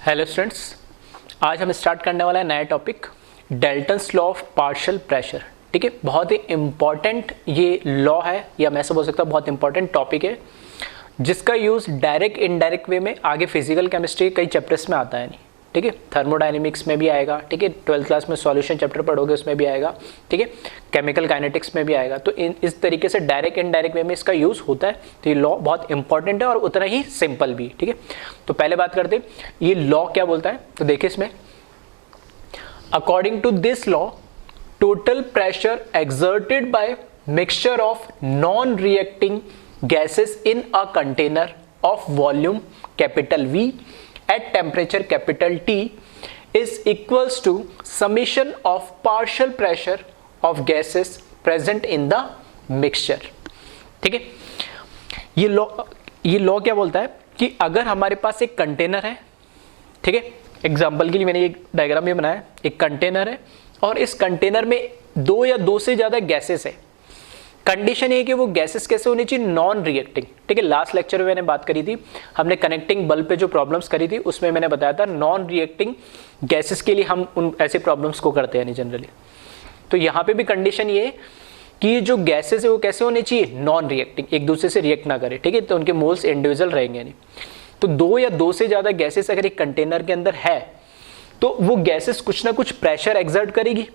Hello students, आज हम start करने वाला है नया topic Dalton's law of partial pressure. ठीक है, बहुत ही इम्पॉर्टेंट ये लॉ है या मैं ऐसा बोल सकता हूँ बहुत इंपॉर्टेंट टॉपिक है जिसका यूज़ डायरेक्ट इनडायरेक्ट वे में आगे फिजिकल केमिस्ट्री कई चैप्टर्स में आता है नहीं। ठीक है, थर्मोडायनेमिक्स में भी आएगा। ठीक है, 12th क्लास में सॉल्यूशन चैप्टर पढ़ोगे उसमें भी आएगा। ठीक है, केमिकल काइनेटिक्स में भी आएगा। तो इस तरीके से डायरेक्ट इनडायरेक्ट वे में इसका यूज़ होता है। तो ये लॉ बहुत इंपॉर्टेंट है और उतना ही सिंपल भी। ठीक है, तो पहले बात करते हैं ये लॉ क्या बोलता है। तो देखिए इसमें, according to this law total pressure exerted by mixture of non reacting gases in a container of volume capital V at temperature capital T is equals to summation of partial pressure of gases present in the mixture। ठीक है, ये law क्या बोलता है कि अगर हमारे पास एक कंटेनर है, ठीक है, एग्जांपल के लिए मैंने एक डायग्राम में बनाया, एक कंटेनर है और इस कंटेनर में दो या दो से ज्यादा गैसेस है। कंडीशन है कि वो गैसेस कैसे होनी चाहिए, नॉन रिएक्टिंग। ठीक है, लास्ट लेक्चर में मैंने बात करी थी, हमने कनेक्टिंग बल्ब पे जो प्रॉब्लम्स करी थी उसमें मैंने बताया था नॉन रिएक्टिंग गैसेस के लिए हम उन ऐसे प्रॉब्लम्स को करते हैं नहीं जनरली। तो यहाँ पे भी कंडीशन ये कि जो गैसेस है वो कैसे होने चाहिए, नॉन रिएक्टिंग, एक दूसरे से रिएक्ट ना करे। ठीक है, तो उनके मोल्स इंडिविजुअल रहेंगे नहीं। तो दो या दो से ज्यादा गैसेस अगर एक कंटेनर के अंदर है तो वो गैसेस कुछ ना कुछ प्रेशर एक्सर्ट करेगी।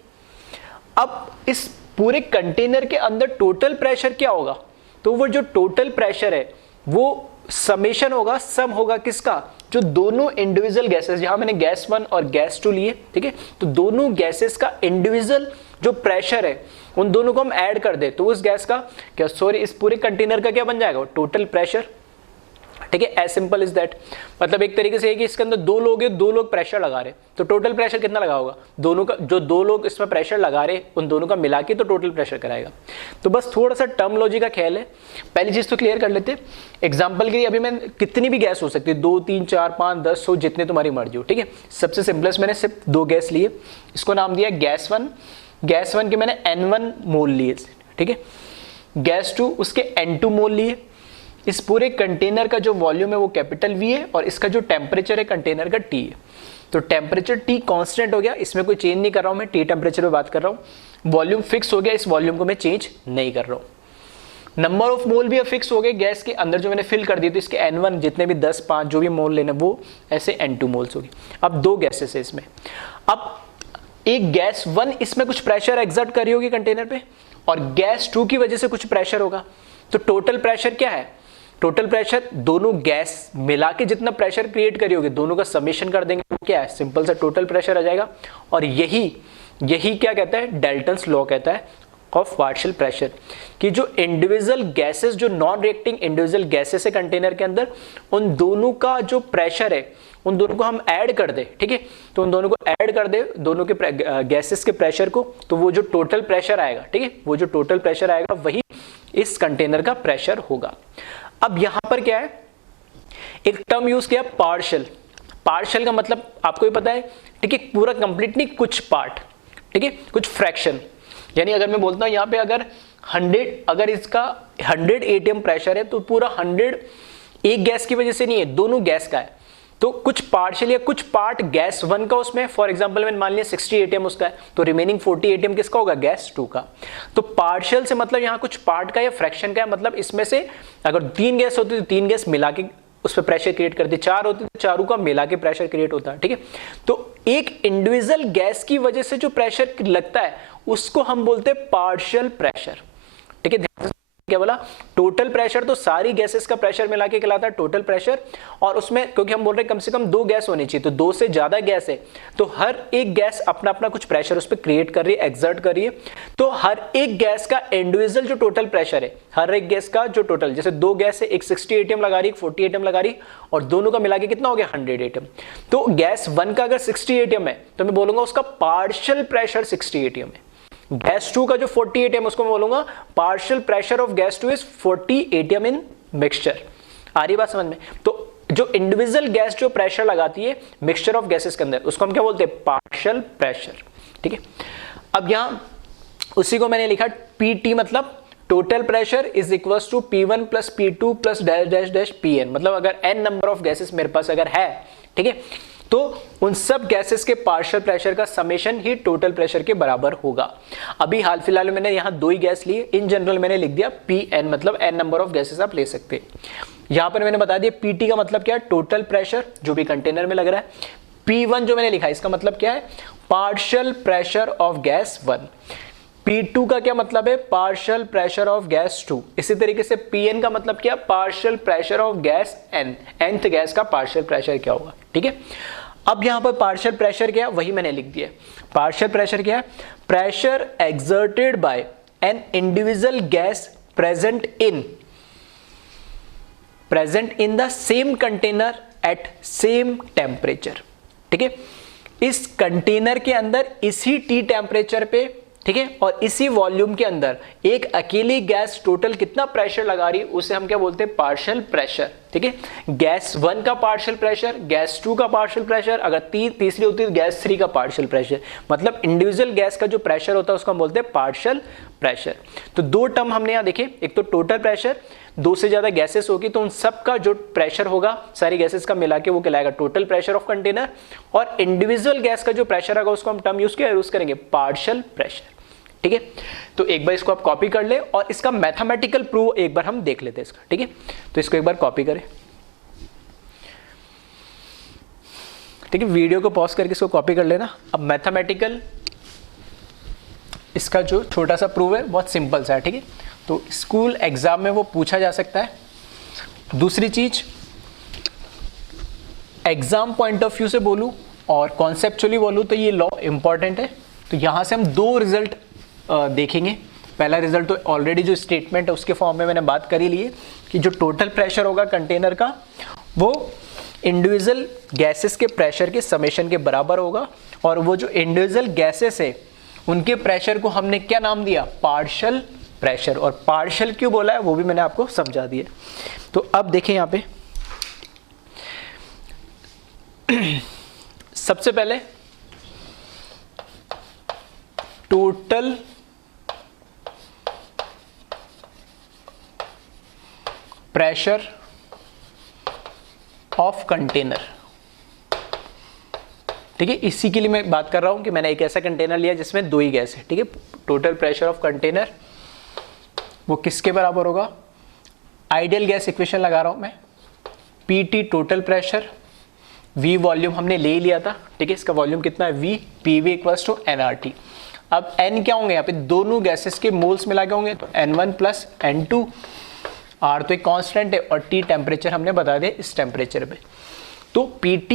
अब इस पूरे कंटेनर के अंदर टोटल प्रेशर क्या होगा, तो वो जो टोटल प्रेशर है वो समेशन होगा, सम होगा किसका, जो दोनों इंडिविजुअल गैसेस, जहां मैंने गैस 1 और गैस 2 लिए। ठीक है, तो दोनों गैसेस का इंडिविजुअल जो प्रेशर है उन दोनों को हम ऐड कर दे तो उस गैस का क्या, सॉरी, इस पूरे कंटेनर का क्या बन जाएगा, टोटल प्रेशर। ठीक है, एज सिंपल इज दैट। मतलब एक तरीके से है कि इसके अंदर दो लोग हैं, दो लोग प्रेशर लगा रहे, तो टोटल प्रेशर कितना लगा होगा, दोनों का, जो दो लोग इसमें प्रेशर लगा रहे उन दोनों का मिला के तो टोटल प्रेशर कराएगा। तो बस थोड़ा सा टर्मोलॉजी का ख्याल है, पहली चीज तो क्लियर कर लेते। एग्जाम्पल के लिए अभी मैं कितनी भी गैस हो सकती है, 2 3 4 5 10 100 जितने तुम्हारी मर्जी हो। ठीक है, सबसे सिंपलेस्ट मैंने सिर्फ 2 गैस लिए, इसको नाम दिया गैस 1। गैस 1 के मैंने N1 मोल लिए। ठीक है, गैस 2 उसके N2 मोल लिए। इस पूरे कंटेनर का जो वॉल्यूम है वो कैपिटल V है और इसका जो टेम्परेचर है कंटेनर का T है। तो टेम्परेचर T कांस्टेंट हो गया, इसमें कोई चेंज नहीं कर रहा हूं मैं, T टेम्परेचर पे बात कर रहा हूं। वॉल्यूम फिक्स हो गया, इस वॉल्यूम को मैं चेंज नहीं कर रहा हूं। नंबर ऑफ मोल भी फिक्स हो गए गैस के अंदर जो मैंने फिल कर दी, तो इसके N1 जितने भी 10 5 जो भी मोल लेना वो ऐसे N2 मोल्स होगी। अब 2 गैसेस है इसमें। अब एक गैस 1 इसमें कुछ प्रेशर एक्सर्ट करी होगी कंटेनर पे और गैस 2 की वजह से कुछ प्रेशर होगा। तो टोटल प्रेशर क्या है, टोटल प्रेशर दोनों गैस मिला के जितना प्रेशर क्रिएट करी होगी दोनों का समेशन कर देंगे, वो क्या है, सिंपल सा टोटल प्रेशर आ जाएगा। और यही क्या कहता है, डाल्टन्स लॉ कहता है ऑफ पार्शियल प्रेशर, कि जो इंडिविजुअल गैसेस, जो नॉन रिएक्टिंग इंडिविजुअल गैसेस है कंटेनर के अंदर, उन दोनों का जो प्रेशर है उन दोनों को हम ऐड कर दे। ठीक है, तो उन दोनों को ऐड कर दे, दोनों के गैसेस के प्रेशर को, तो वो जो टोटल प्रेशर आएगा, ठीक है, वो जो टोटल प्रेशर आएगा वही इस कंटेनर का प्रेशर होगा। अब यहां पर क्या है, एक टर्म यूज किया पार्शियल। पार्शियल का मतलब आपको ही पता है, ठीक है, पूरा कंप्लीट नहीं, कुछ पार्ट। ठीक है, कुछ फ्रैक्शन। यानी अगर मैं बोलता हूं यहां पे अगर 100, अगर इसका 100 एटीएम प्रेशर है तो पूरा 100 एक गैस की वजह से नहीं है, दोनों गैस का है। तो कुछ पार्शियल या कुछ पार्ट गैस 1 का उसमें, फॉर एग्जांपल मैंने मान लिया 60 एटीएम उसका है, तो रिमेनिंग 40 एटीएम किसका होगा, गैस 2 का। तो पार्शियल से मतलब यहाँ कुछ पार्ट का या फ्रैक्शन का है, मतलब इसमें से अगर 3 गैस होती तो 3 गैस मिला के उस पर प्रेशर क्रिएट करती, 4 होती तो चारों का मिला के प्रेशर क्रिएट होता है। ठीक है, तो एक इंडिविजुअल गैस की वजह से जो प्रेशर लगता है उसको हम बोलते हैं पार्शियल प्रेशर। ठीक है, क्या बोला, टोटल प्रेशर तो सारी गैसेस का प्रेशर मिला के कहलाता है टोटल प्रेशर। और उसमें क्योंकि हम बोल रहे हैं कम से कम 2 गैस होनी चाहिए, तो 2 से ज्यादा गैस है तो हर एक गैस अपना अपना कुछ प्रेशर उस पर क्रिएट कर रही है, एक्सर्ट कर रही है। तो हर एक गैस का इंडिविजुअल जो टोटल प्रेशर है, हर एक गैस का जो टोटल, जैसे 2 गैस है, एक 60 एटीएम लगा रही, एक 40 एटीएम लगा रही, और दोनों का मिला के कितना हो गया, 100 एटीएम। तो गैस 1 का अगर 60 एटीएम है तो मैं बोलूंगा उसका पार्शियल प्रेशर 60 एटीएम है। गैस 2 का जो 40 एटीएम उसको मैं बोलूंगा partial pressure of gas 2 is 40 ATM in mixture. आ रही बात समझ में? तो जो इंडिविजुअल गैस जो प्रेशर लगाती है मिक्सचर ऑफ गैसेस के अंदर, उसको हम क्या बोलते हैं, पार्शियल प्रेशर। ठीक है, अब यहां उसी को मैंने लिखा पीटी, मतलब total pressure is equals to P1 plus P2 plus dash dash dash Pn। मतलब अगर n नंबर ऑफ गैसेस मेरे पास अगर है, ठीक है, तो उन सब गैसेस के पार्शियल प्रेशर का समेशन ही टोटल प्रेशर के बराबर होगा। अभी हाल फिलहाल में मैंने यहां 2 ही गैस लिए, इन जनरल मैंने लिख दिया Pn, मतलब n नंबर ऑफ गैसेस आप ले सकते हैं। यहां पर मैंने बता दिया Pt का मतलब क्या है, टोटल प्रेशर जो भी कंटेनर में लग रहा है। P1 जो मैंने लिखा है इसका मतलब क्या है, partial pressure of gas 1। P2 का क्या मतलब है, पार्शियल प्रेशर ऑफ गैस 2। इसी तरीके से Pn का मतलब क्या, partial pressure of gas n, nth gas का पार्शियल प्रेशर क्या होगा, ठीक है। अब यहां पर पार्शियल प्रेशर क्या, वही मैंने लिख दिया। पार्शियल प्रेशर क्या है, pressure exerted by an individual gas present in the same container at same temperature, ठीक है। इस कंटेनर के अंदर इसी T टेम्परेचर पे, ठीक है, और इसी वॉल्यूम के अंदर एक अकेली गैस टोटल कितना प्रेशर लगा रही है, उसे हम क्या बोलते हैं, पार्शियल प्रेशर, ठीक है। गैस 1 का पार्शियल प्रेशर, गैस 2 का पार्शियल प्रेशर, अगर तीसरी होती है गैस 3 का पार्शियल प्रेशर, मतलब इंडिविजुअल गैस का जो प्रेशर होता है उसको हम बोलते हैं पार्शियल प्रेशर। तो 2 टर्म हमने यहाँ देखे, एक तो टोटल प्रेशर, 2 से ज्यादा गैसेस होगी तो उन सब का जो प्रेशर होगा सारी गैसेस का मिला के वो कहलाएगा टोटल प्रेशर ऑफ कंटेनर, और इंडिविजुअल गैस का जो प्रेशर होगा उसको हम टर्म यूज करेंगे पार्शियल प्रेशर, ठीक है। तो एक बार इसको आप कॉपी कर ले और इसका मैथमेटिकल प्रूफ एक बार हम देख लेते हैं इसका, ठीक है। तो इसको एक बार कॉपी करें, ठीक है, वीडियो को पॉज करके इसको कॉपी कर लेना। अब मैथमेटिकल इसका जो छोटा सा प्रूफ है बहुत सिंपल सा है, ठीक है। तो स्कूल एग्जाम में वो पूछा जा सकता है। दूसरी चीज, एग्जाम पॉइंट ऑफ व्यू से बोलूं और कॉन्सेप्चुअली बोलूं तो ये लॉ इंपॉर्टेंट है। तो यहां से हम 2 रिजल्ट देखेंगे। पहला रिजल्ट तो ऑलरेडी जो स्टेटमेंट है उसके फॉर्म में मैंने बात कर ही ली है कि जो टोटल प्रेशर होगा कंटेनर का वो इंडिविजुअल गैसेस के प्रेशर के समेशन के बराबर होगा, और वो जो इंडिविजुअल गैसेस है उनके प्रेशर को हमने क्या नाम दिया, पार्शियल प्रेशर। और पार्शियल क्यों बोला है वो भी मैंने आपको समझा दिया। तो अब देखें यहाँ पे सबसे पहले टोटल प्रेशर ऑफ कंटेनर, ठीक है। इसी के लिए मैं बात कर रहा हूं कि मैंने एक ऐसा कंटेनर लिया जिसमें 2 ही गैस है, ठीक है। टोटल प्रेशर ऑफ कंटेनर वो किसके बराबर होगा, आइडियल गैस इक्वेशन लगा रहा हूं मैं, Pt total pressure, V volume हमने ले लिया था, ठीक है। इसका वॉल्यूम कितना है V, PV equals to nRT। अब n क्या होंगे, यहाँ पे दोनों गैसेस के मोल्स मिला के होंगे, तो n1 प्लस n2, R तो एक कांस्टेंट है और T टेम्परेचर हमने बता दिया इस टेम्परेचर पे। तो Pt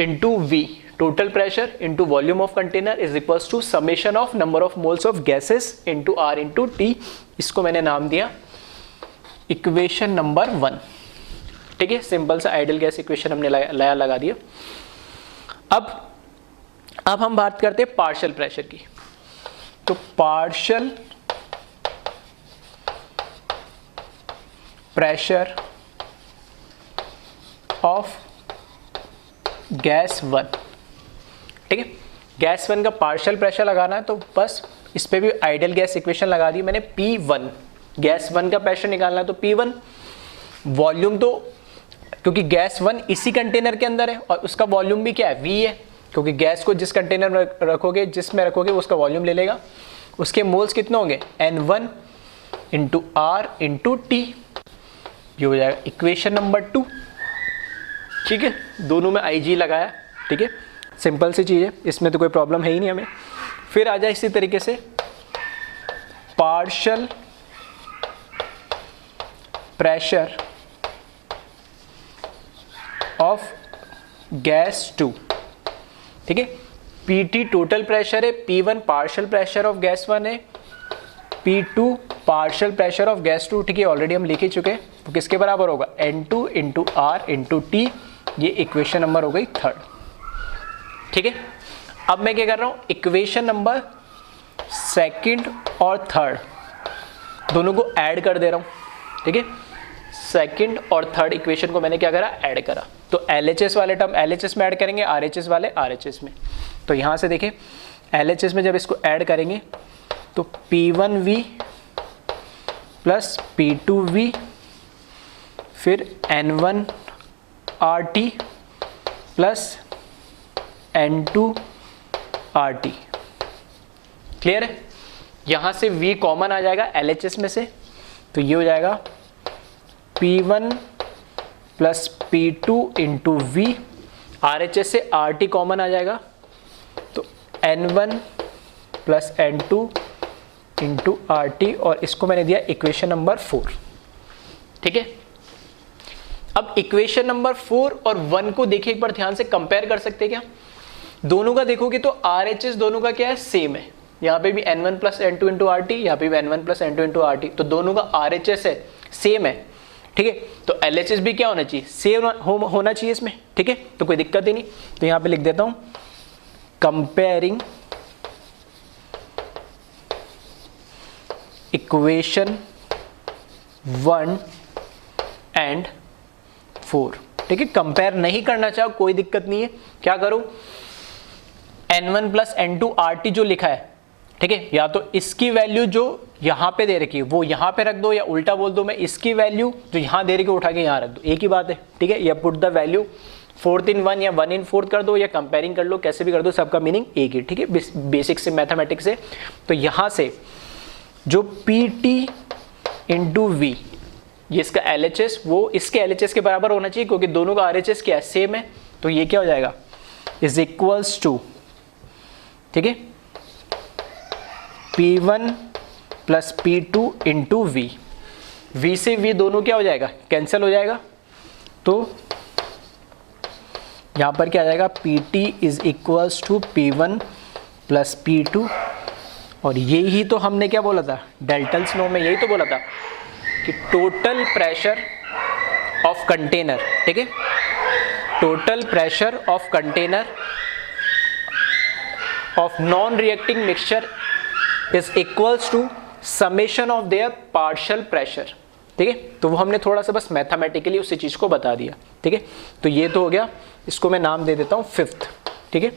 into V total pressure into volume of container is equals to summation of number of moles of gases into R into T। इसको मैंने नाम दिया इक्वेशन नंबर 1, ठीक है। सिंपल सा आइडियल गैस इक्वेशन हमने लगा दिया। अब हम बात करते हैं पार्शियल प्रेशर की। तो पार्शियल प्रेशर ऑफ गैस 1, ठीक है। गैस 1 का पार्शियल प्रेशर लगाना है तो बस इस पे भी आइडियल गैस इक्वेशन लगा दी मैंने P1। गैस 1 का प्रेशर निकालना है तो P1, वॉल्यूम तो क्योंकि गैस 1 इसी कंटेनर के अंदर है और उसका वॉल्यूम भी क्या है, V है, क्योंकि गैस को जिस कंटेनर में रखोगे, जिसमें रखोगे उसका वॉल्यूम ले लेगा। उसके मोल्स कितने होंगे, N1 into R into T, ये हो जाएगा इक्वेशन नंबर 2, ठीक है। दोनों में IG लगाया, ठीक है। सिंपल सी चीज़ है, इसमें तो कोई प्रॉब्लम है ही नहीं हमें। फिर आ जाए इसी तरीके से पार्शियल प्रेशर ऑफ गैस 2, ठीक है। Pt टोटल प्रेशर है, P1 partial pressure of gas 1 है, P2 partial pressure of gas 2, ठीक है, ऑलरेडी हम लिख ही चुके हैं। तो किसके बराबर होगा, N2 into R into T। ये इक्वेशन नंबर हो गई 3, ठीक है। अब मैं क्या कर रहा हूं, इक्वेशन नंबर 2 और 3 दोनों को ऐड कर दे रहा हूं, ठीक है। 2nd और 3rd इक्वेशन को मैंने क्या करा, ऐड करा। तो LHS वाले टर्म LHS में ऐड करेंगे, RHS वाले RHS में। तो यहां से देखिए LHS में जब इसको ऐड करेंगे तो P1V प्लस P2V, फिर N1RT प्लस N2RT। क्लियर है? यहां से V कॉमन आ जाएगा LHS में से, तो ये हो जाएगा P1 plus P2 into V, RHS से RT कॉमन आ जाएगा, तो N1 plus N2 into RT, और इसको मैंने दिया इक्वेशन नंबर 4। ठीक है, अब इक्वेशन नंबर 4 और 1 को देखिए एक बार ध्यान से, कंपेयर कर सकते हैं क्या? दोनों का देखोगे तो RHS दोनों का क्या है, सेम है। यहाँ पे भी N1 plus N2 into RT, यहाँ पे भी N1 plus N2 into RT, तो दोनों का RHS है, सेम है। ठीक है, तो LHS भी क्या होना चाहिए, सेम होना चाहिए इसमें। ठीक है, तो कोई दिक्कत ही नहीं। तो यहाँ पे लिख देता हूँ कंपेयरिंग इक्वेशन 1 एंड 4। ठीक है, कंपेयर नहीं करना चाहो कोई दिक्कत नहीं है। क्या करो, N1 प्लस N2 RT जो लिखा है, ठीक है, या तो इसकी वैल्यू जो यहां पे दे रखी है वो यहां पे रख दो, या उल्टा बोल दो मैं इसकी वैल्यू जो यहां दे रखी है उठा के यहां रख दो, एक ही बात है। ठीक है, या पुट द वैल्यू 4 in 1 या 1 in 4 कर दो, या कंपेयरिंग कर लो, कैसे भी कर दो, सबका मीनिंग एक ही। ठीक है, बेसिक से मैथमेटिक्स से। तो यहां से जो PT इंटू V, ये इसका LHS वो इसके LHS के बराबर होना चाहिए, क्योंकि दोनों का RHS क्या है, सेम है। तो ये क्या हो जाएगा, इज इक्वल्स टू, ठीक है, P1 plus P2 into V। V से V दोनों क्या हो जाएगा, कैंसिल हो जाएगा। तो यहां पर क्या आ जाएगा, PT is equals to P1 plus P2, और यही तो हमने क्या बोला था, डेल्टन्स लॉ में यही तो बोला था कि टोटल प्रेशर ऑफ कंटेनर, ठीक है, total pressure of container of non reacting mixture is equals to summation of their partial pressure. ठीक है, तो वो हमने थोड़ा सा बस मैथमेटिकली उसी चीज को बता दिया। ठीक है, तो ये तो हो गया, इसको मैं नाम दे देता हूं 5th। ठीक है,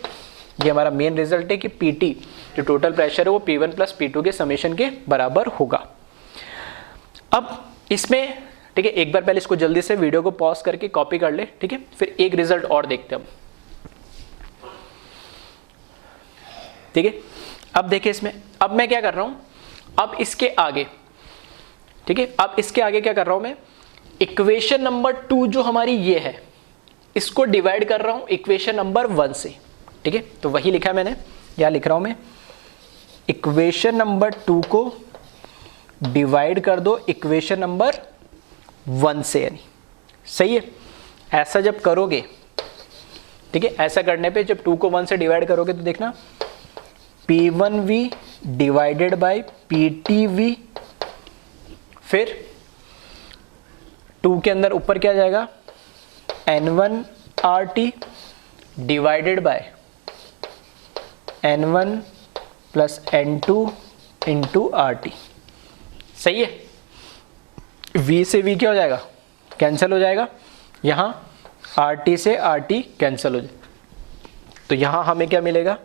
ये हमारा मेन रिजल्ट है कि PT जो टोटल प्रेशर है वो P1 प्लस P2 के समेशन के बराबर होगा। अब इसमें, ठीक है, एक बार पहले इसको जल्दी से वीडियो को पॉज करके कॉपी कर ले। ठीक है, फिर एक रिजल्ट और देखते हैं हम। ठीक है, अब देखिए इसमें, अब मैं क्या कर रहा हूं, अब इसके आगे, ठीक है, अब इसके आगे क्या कर रहा हूं मैं, इक्वेशन नंबर 2 जो हमारी ये है, इसको डिवाइड कर रहा हूं इक्वेशन नंबर 1 से। ठीक है, तो वही लिखा है मैंने, या लिख रहा हूं मैं, इक्वेशन नंबर 2 को डिवाइड कर दो इक्वेशन नंबर 1 से, यानी सही है। ऐसा जब करोगे, ठीक है, ऐसा करने पे जब 2 को 1 से डिवाइड करोगे तो देखना P1V डिवाइडेड बाय PTV, फिर 2 के अंदर ऊपर क्या जाएगा, N1RT divided by N1 plus N2 into RT। सही है, V से V क्या हो जाएगा, कैंसिल हो जाएगा, यहां RT से RT कैंसिल हो जाएगा, तो यहां हमें क्या मिलेगा,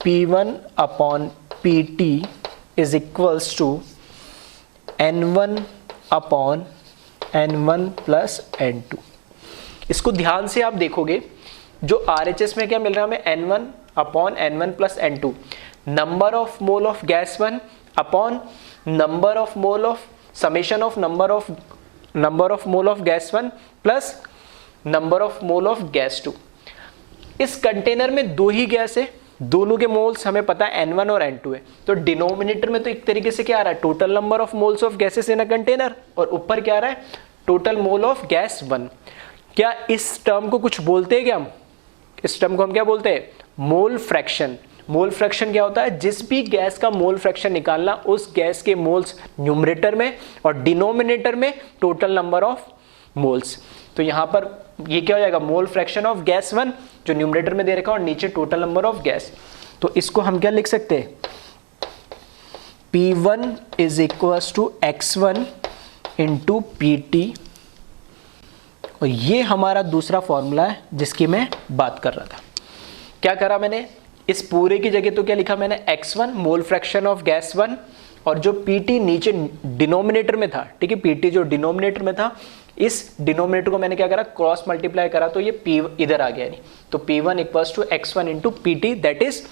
P1 upon PT is equals to N1 upon N1 plus N2। इसको ध्यान से आप देखोगे, जो RHS में क्या मिल रहा है हमें, N1 upon N1 plus N2, number of mole of gas 1 upon number of mole of summation of number of mole of gas 1 plus number of mole of gas 2। इस कंटेनर में 2 ही गैस है, दोनों के मोल्स हमें पता है N1 और N2 है, तो डिनोमिनेटर में तो एक तरीके से क्या आ रहा है, total number of moles of gases in a container, और ऊपर क्या आ रहा है, टोटल मोल ऑफ गैस 1। क्या इस टर्म को कुछ बोलते हैं क्या हम, इस टर्म को हम क्या बोलते हैं, मोल फ्रैक्शन। मोल फ्रैक्शन क्या होता है, जिस भी गैस का मोल फ्रैक्शन निकालना, उस गैस के मोल्स न्यूमरेटर में और डिनोमिनेटर में टोटल नंबर ऑफ मोल्स। तो यहां पर ये क्या हो जाएगा, मोल फ्रैक्शन ऑफ गैस 1 जो न्यूमरेटर में दे रखा है, और नीचे टोटल नंबर ऑफ गैस। तो इसको हम क्या लिख सकते हैं, P1 is equal to X1 into PT, और ये हमारा दूसरा फॉर्मूला है जिसकी मैं बात कर रहा था। क्या करा मैंने, इस पूरे की जगह तो क्या लिखा मैंने x1 mole fraction of gas 1, और जो Pt नीचे डिनोमिनेटर में था, ठीक है, Pt जो डिनोमिनेटर में था, इस डिनोमिनेटर को मैंने क्या करा, क्रॉस मल्टीप्लाई करा, तो ये P इधर आ गया नहीं, तो P1 equals to x1 into Pt, that is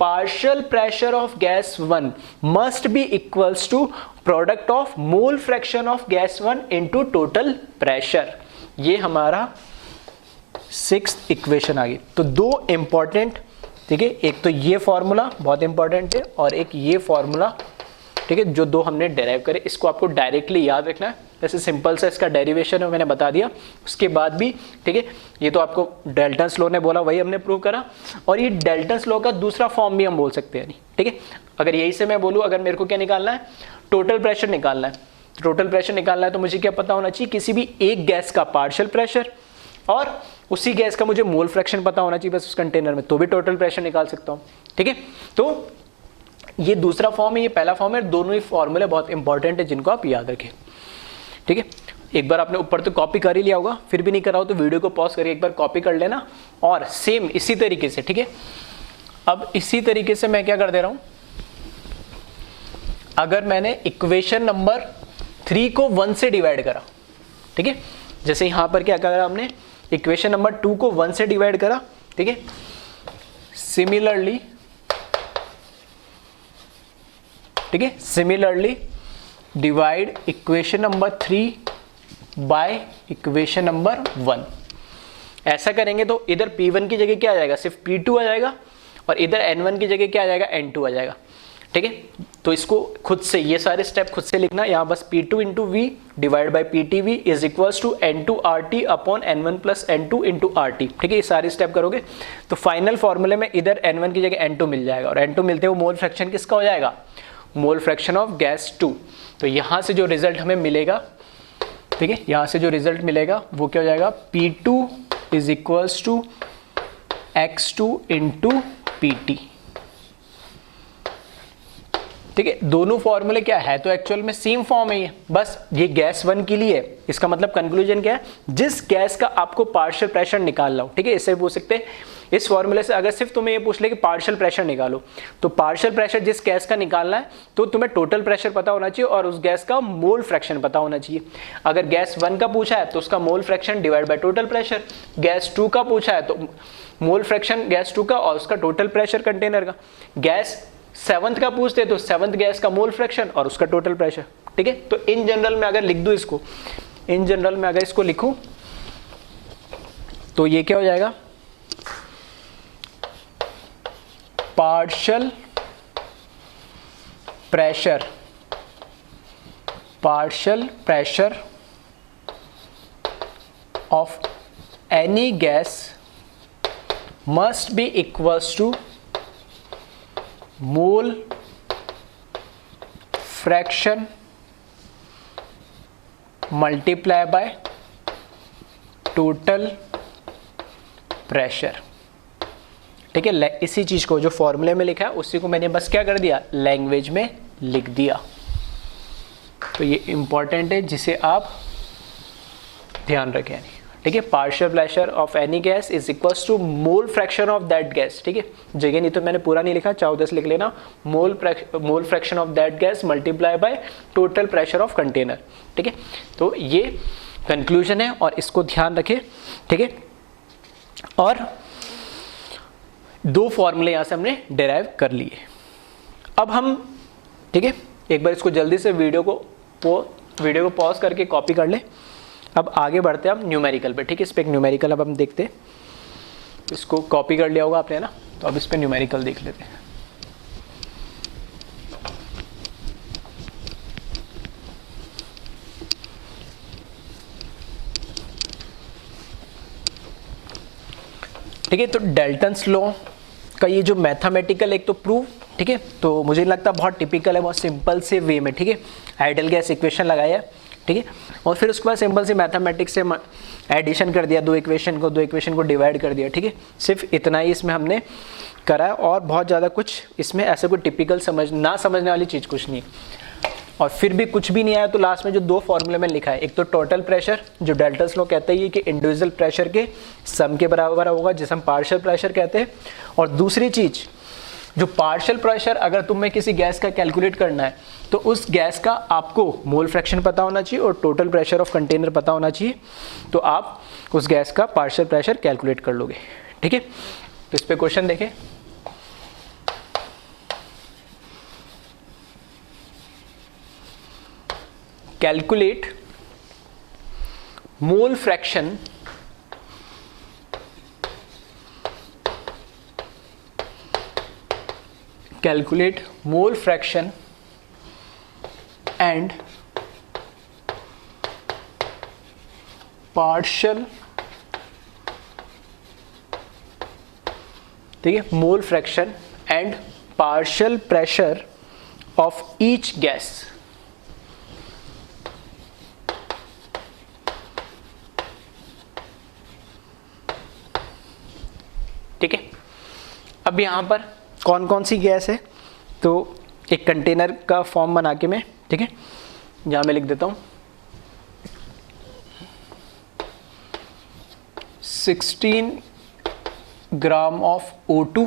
partial pressure of gas 1 must be equals to product of mole fraction of gas 1 into total pressure। ये हमारा 6th इक्वेशन आ गई। तो दो इंपॉर्टेंट, ठीक है, एक तो ये फॉर्मूला बहुत इंपॉर्टेंट है और एक ये फॉर्मूला, ठीक है, जो दो हमने डेराइव करे, इसको आपको डायरेक्टली याद रखना है। वैसे सिंपल सा इसका डेरिवेशन है, मैंने बता दिया। उसके बाद भी, ठीक है, ये तो आपको डेल्टन्स लॉ ने बोला, वही हमने प्रूव करा, और ये डेल्टन्स लॉ का दूसरा फॉर्म भी हम बोल सकते हैं, ठीक है। अगर यही से मैं बोलूँ, अगर मेरे को क्या निकालना है, टोटल प्रेशर निकालना है, टोटल प्रेशर निकालना है, तो मुझे क्या पता होना चाहिए, किसी भी एक गैस का पार्शियल प्रेशर और उसी गैस का मुझे मोल फ्रैक्शन पता होना चाहिए बस उस कंटेनर में, तो भी टोटल प्रेशर निकाल सकता हूँ, ठीक है। तो ये दूसरा फॉर्म है, ये पहला फॉर्म है, दोनों ही फॉर्मूले बहुत इंपॉर्टेंट है जिनको आप याद रखें, ठीक है। एक बार आपने ऊपर तो कॉपी कर ही लिया होगा, फिर भी नहीं करा हो तो वीडियो को पॉज करके एक बार कॉपी कर लेना, और सेम इसी तरीके से, ठीक है। अब इसी तरीके से मैं क्या कर दे रहा हूं, अगर मैंने इक्वेशन नंबर 3 को 1 से डिवाइड करा, ठीक है, जैसे यहां पर क्या करा हमने, इक्वेशन नंबर 2 को 1 से डिवाइड करा, ठीक है। सिमिलरली, ठीक है, similarly divide equation number 3 by equation number 1। ऐसा करेंगे तो इधर P1 की जगह क्या आ जाएगा, सिर्फ P2 आ जाएगा, और इधर N1 की जगह क्या आ जाएगा, N2 आ जाएगा, ठीक है। तो इसको खुद से, ये सारे स्टेप खुद से लिखना, यहाँ बस P2 into V divide by PTV is equals to N2 RT upon N1 plus N2 into RT, ठीक है। ये सारे स्टेप करोगे तो फाइनल फॉर्मूले में इधर N1 की जगह N2 मिल जाएगा, और N2 मिलते हुए मोल फ्रैक्शन किसका हो जाएगा, मोल फ्रैक्शन ऑफ गैस 2। तो यहाँ से जो रिजल्ट हमें मिलेगा, ठीक है, यहाँ से जो रिजल्ट मिलेगा वो क्या हो जाएगा, P2 is equals to X2 into PT, ठीक है। दोनों फॉर्मूले क्या है, तो एक्चुअल में सेम फॉर्म है ये, बस ये गैस 1 के लिए है। इसका मतलब कंक्लूजन क्या है, जिस गैस का आपको पार्शियल प्रेशर निकालना हो, ठीक है, इससे पूछ सकते हैं इस फॉर्मूले से, अगर सिर्फ तुम्हें ये पूछ ले कि पार्शियल प्रेशर निकालो, तो पार्शियल प्रेशर जिस गैस का निकालना है तो तुम्हें टोटल प्रेशर पता होना चाहिए और उस गैस का मोल फ्रैक्शन पता होना चाहिए। अगर गैस 1 का पूछा है तो उसका mole fraction divide by total pressure, gas 2 का पूछा है तो मोल फ्रैक्शन गैस 2 का और उसका टोटल प्रेशर कंटेनर का, गैस 7th का पूछते तो 7th गैस का मोल फ्रैक्शन और उसका टोटल प्रेशर, ठीक है। तो इन जनरल में अगर लिख दूं इसको, इन जनरल में अगर इसको लिखूं तो ये क्या हो जाएगा, partial pressure of any gas must be equals to mole fraction multiply by total pressure, ठीक है। इसी चीज को जो फॉर्मूले में लिखा है उसी को मैंने बस क्या कर दिया, लैंग्वेज में लिख दिया। तो ये इंपॉर्टेंट है जिसे आप ध्यान रखें, ठीक है। Partial pressure of any gas is equals to mole fraction of that gas, ठीक है। जगह नहीं तो मैंने पूरा नहीं लिखा, चाहो 10 लिख लेना, मोल fraction of that gas multiply by total pressure of container, ठीक है। तो ये कंक्लूजन है और इसको ध्यान रखें, ठीक है। और दो फॉर्मूले यहां से हमने डिराइव कर लिए। अब हम, ठीक है, एक बार इसको जल्दी से वीडियो को पॉज करके कॉपी कर ले। अब आगे बढ़ते हैं हम न्यूमेरिकल पे, ठीक है। इस पे एक न्यूमेरिकल अब हम देखते हैं, इसको कॉपी कर लिया होगा आपने ना, तो अब इस पे न्यूमेरिकल देख लेते हैं। ठीक है, तो डेल्टन्स लॉ का ये जो मैथमेटिकल एक तो प्रूफ, ठीक है, तो मुझे लगता है बहुत टिपिकल है, बहुत सिंपल से वे में, ठीक है। आइडियल गैस इक्वेशन लगाया, ठीक है, और फिर उसके बाद सिंपल से मैथमेटिक्स से एडिशन कर दिया, दो इक्वेशन को डिवाइड कर दिया, ठीक है। सिर्फ इतना ही इसमें हमने करा है और बहुत ज़्यादा कुछ इसमें ऐसा कोई टिपिकल ना समझने वाली चीज़ कुछ नहीं। और फिर भी कुछ भी नहीं आया तो लास्ट में जो दो फॉर्मूले में लिखा है, एक तो टोटल प्रेशर जो डेल्टस लॉ कहते हैं कि इंडिविजुअल प्रेशर के सम के बराबर होगा, जिसे हम पार्शियल प्रेशर कहते हैं, और दूसरी चीज जो पार्शियल प्रेशर अगर तुम्हें किसी गैस का कैलकुलेट करना है तो उस गैस का आपको मोल फ्रैक्शन पता होना चाहिए और टोटल प्रेशर ऑफ कंटेनर पता होना चाहिए, तो आप उस गैस का पार्शियल प्रेशर कैलकुलेट कर लोगे। ठीक है, तो इस पे क्वेश्चन देखें। Calculate mole fraction and partial, ठीक है, mole fraction and partial pressure of each gas. ठीक है, अब यहां पर कौन कौन सी गैस है, तो एक कंटेनर का फॉर्म बना के मैं, ठीक है, यहां मैं लिख देता हूं 16 ग्राम ऑफ O2।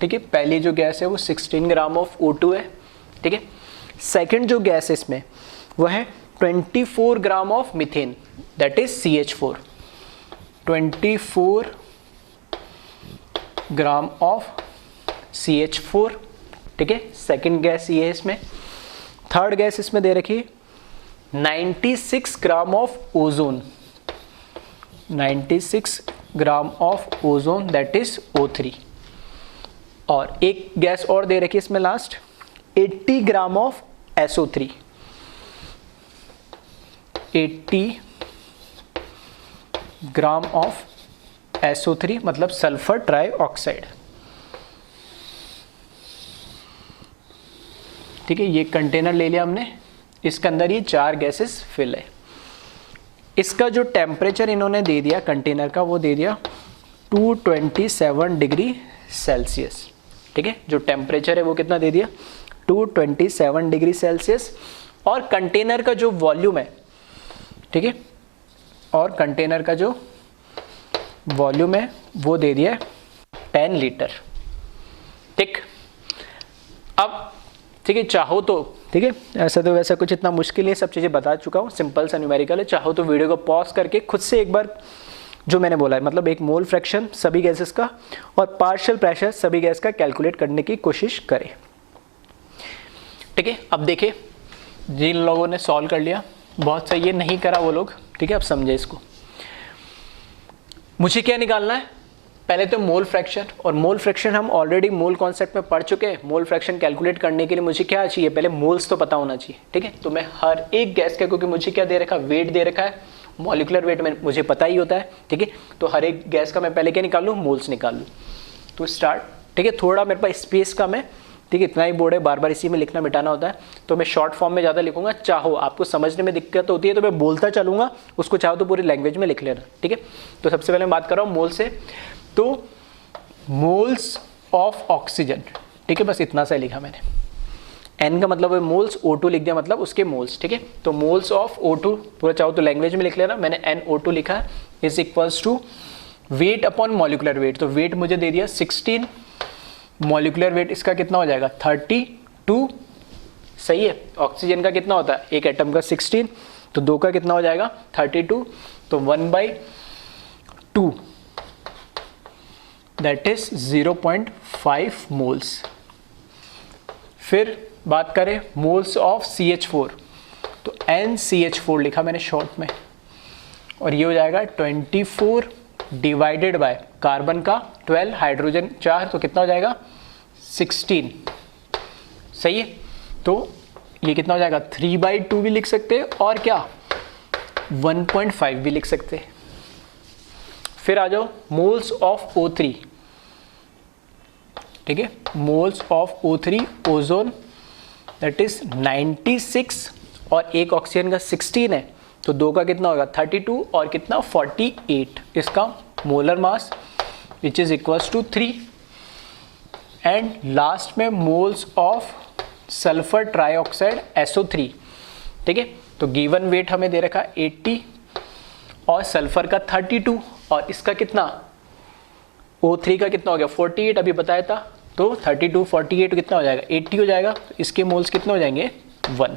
ठीक है, पहली जो गैस है वो 16 ग्राम ऑफ O2 है। ठीक है, सेकंड जो गैस है इसमें वो है 24 gram of methane, that is CH4, 24 gram of CH4। ठीक है, सेकंड गैस ये है इसमें। थर्ड गैस इसमें दे रखी 96 gram of ozone, 96 gram of ozone, that is O3। और एक गैस और दे रखी है इसमें last 80 gram of SO3, 80 gram of SO3 मतलब सल्फर ट्राइऑक्साइड। ठीक है, ये कंटेनर ले लिया हमने, इसके अंदर ये 4 गैसेस फिल है। इसका जो टेम्परेचर इन्होंने दे दिया कंटेनर का वो दे दिया 227 डिग्री सेल्सियस। ठीक है, जो टेम्परेचर है वो कितना दे दिया 227 डिग्री सेल्सियस। और कंटेनर का जो वॉल्यूम है, ठीक है, और कंटेनर का जो वॉल्यूम है वो दे दिया है 10 लीटर। ठीक, अब ठीक है, चाहो तो, ठीक है, ऐसा तो वैसा कुछ इतना मुश्किल है, सब चीज़ें बता चुका हूँ, सिंपल सा न्यूमेरिकल है। चाहो तो वीडियो को पॉज करके खुद से एक बार जो मैंने बोला है, मतलब एक मोल फ्रैक्शन सभी गैसेस का और पार्शियल प्रेशर सभी गैस का कैलकुलेट करने की कोशिश करें। ठीक है, अब देखिए जिन लोगों ने सॉल्व कर लिया, बहुत सही है, नहीं करा वो लोग, ठीक है, अब समझे इसको। मुझे क्या निकालना है, पहले तो मोल फ्रैक्शन, और मोल फ्रैक्शन हम ऑलरेडी मोल कॉन्सेप्ट में पढ़ चुके हैं। मोल फ्रैक्शन कैलकुलेट करने के लिए मुझे क्या चाहिए, पहले मोल्स तो पता होना चाहिए। ठीक है, तो मैं हर एक गैस का, क्योंकि मुझे क्या दे रखा है, वेट दे रखा है, मॉलिक्यूलर वेट में मुझे पता ही होता है। ठीक है, तो हर एक गैस का मैं पहले क्या निकाल लूँ, मोल्स निकाल लूँ। तो स्टार्ट, ठीक है, थोड़ा मेरे पास स्पेस कम है, ठीक है, इतना ही बोर्ड है, बार बार इसी में लिखना मिटाना होता है, तो मैं शॉर्ट फॉर्म में ज़्यादा लिखूंगा। चाहो आपको समझने में दिक्कत होती है तो मैं बोलता चलूंगा, उसको चाहो तो पूरी लैंग्वेज में लिख लेना। ठीक है, तो सबसे पहले मैं बात कर रहा हूँ मोल से, तो मोल्स ऑफ ऑक्सीजन, ठीक है, बस इतना सा लिखा मैंने, N का मतलब है मोल्स, O2 लिख दिया मतलब उसके मोल्स। ठीक है, तो मोल्स ऑफ O2 पूरा चाहो तो लैंग्वेज में लिख लेना, मैंने NO2 लिखा है, is equals to weight upon molecular weight. तो वेट मुझे दे दिया 16, मॉलिक्यूलर वेट इसका कितना हो जाएगा 32, सही है। ऑक्सीजन का कितना होता है, एक एटम का 16, तो 2 का कितना हो जाएगा 32, तो 1/2 दैट इज 0.5 मोल्स। फिर बात करें मोल्स ऑफ CH4, तो NCH4 लिखा मैंने शॉर्ट में, और ये हो जाएगा 24 डिवाइडेड बाय कार्बन का 12, हाइड्रोजन 4, तो कितना हो जाएगा 16, सही है। तो ये कितना हो जाएगा 3/2 भी लिख सकते हैं, और क्या 1.5 भी लिख सकते हैं। फिर आ जाओ मोल्स ऑफ O3, ठीक है, moles of O3 ozone that is 96, और एक ऑक्सीजन का 16 है, तो 2 का कितना होगा 32, और कितना 48 इसका molar mass, which is equals to 3। And last में moles of sulphur trioxide SO3, ठीक है। तो गिवन वेट हमें दे रखा 80 और सल्फर का 32 और इसका कितना O3 का कितना हो गया 48 अभी बताया था। तो 32 48 कितना हो जाएगा 80 हो जाएगा। तो इसके मोल्स कितने हो जाएंगे 1।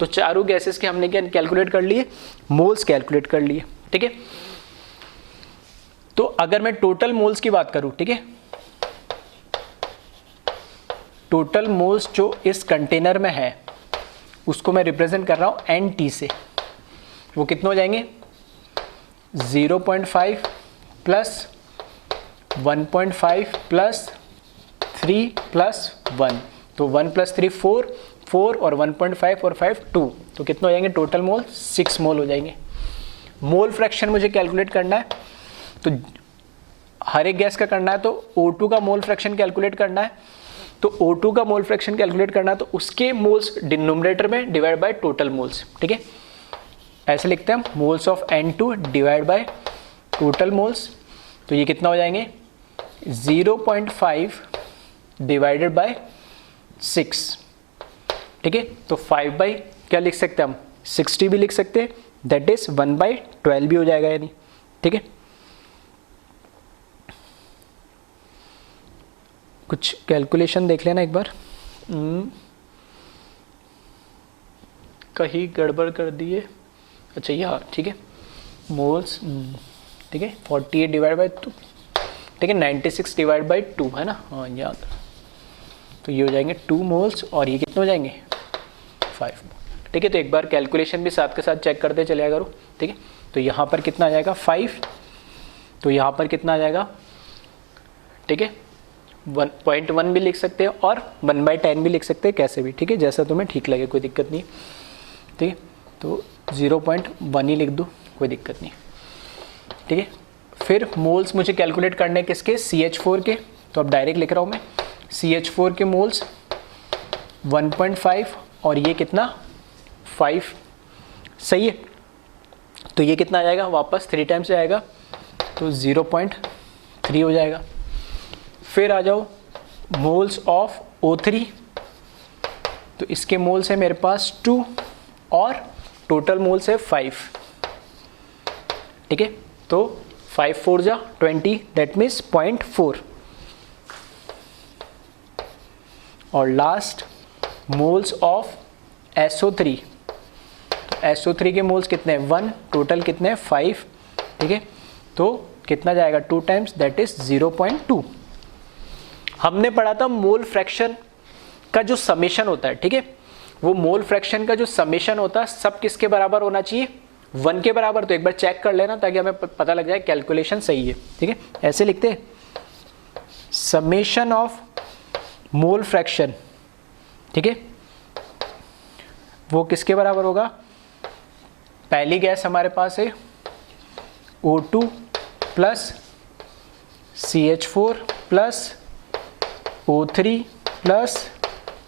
तो चारों गैसेस के हमने क्या कैलकुलेट कर लिए, मोल्स कैलकुलेट कर लिए। ठीक है। तो अगर मैं टोटल मोल्स की बात करूं, ठीक है, टोटल मोल्स जो इस कंटेनर में है उसको मैं रिप्रेजेंट कर रहा हूं NT से। वो कितने हो जाएंगे 0.5 प्लस 1.5 प्लस 3 प्लस 1। तो 1 प्लस 3 4 और 1.5 और 5 2। तो कितने हो जाएंगे टोटल मोल 6 मोल हो जाएंगे। मोल फ्रैक्शन मुझे कैलकुलेट करना है, तो हर एक गैस का करना है। तो O2 का मोल फ्रैक्शन कैलकुलेट करना है। तो O2 का मोल फ्रैक्शन कैलकुलेट करना है तो उसके मोल्स डिनोमिनेटर में डिवाइड बाय टोटल मोल्स। ठीक है, ऐसे लिखते हैं हम moles of N2 divide by total moles. तो ये कितना हो जाएंगे 0.5 डिवाइडेड बाय 6। ठीक है, तो 5 बाई क्या लिख सकते हैं हम 60 भी लिख सकते हैं, दैट इज 1/12 भी हो जाएगा यानी। ठीक है, कुछ कैलकुलेशन देख लेना एक बार। कहीं गड़बड़ कर दिए। अच्छा यहाँ ठीक है मोल्स। ठीक है 48 डिवाइड बाई 2। ठीक है 96 डिवाइड बाई 2 है ना। हाँ याद। तो ये हो जाएंगे 2 मोल्स और ये कितने हो जाएंगे 5। ठीक है, तो एक बार कैलकुलेशन भी साथ के साथ चेक करते चले करो। ठीक है, तो यहाँ पर कितना आ जाएगा 5। तो यहाँ पर कितना आ जाएगा, ठीक है 1.1 भी लिख सकते हैं और 1/10 भी लिख सकते हैं, कैसे भी। ठीक है, जैसा तुम्हें ठीक लगे, कोई दिक्कत नहीं। ठीक है, तो 0.1 ही लिख दो, कोई दिक्कत नहीं। ठीक है, फिर मोल्स मुझे कैलकुलेट करने किसके CH4 के। तो अब डायरेक्ट लिख रहा हूँ मैं CH4 के मोल्स 1.5 और ये कितना 5। सही है, तो ये कितना आ जाएगा वापस 3 टाइम्स आएगा तो 0.3 हो जाएगा। फिर आ जाओ मोल्स ऑफ O3। तो इसके मोल्स है मेरे पास 2 और टोटल मोल्स है 5। ठीक है, तो 5 4 जा 20 दैट मीन्स 0.4। और लास्ट मोल्स ऑफ SO3। तो SO3 के मोल्स कितने हैं 1, टोटल कितने हैं 5। ठीक है, तो कितना जाएगा 2 टाइम्स दैट इज 0.2। हमने पढ़ा था मोल फ्रैक्शन का जो समेशन होता है। ठीक है, वो मोल फ्रैक्शन का जो समेशन होता है सब किसके बराबर होना चाहिए 1 के बराबर। तो एक बार चेक कर लेना ताकि हमें पता लग जाए कैलकुलेशन सही है। ठीक है, ऐसे लिखते हैं समेशन ऑफ मोल फ्रैक्शन। ठीक है, वो किसके बराबर होगा, पहली गैस हमारे पास है O2 plus CH4 plus O3 plus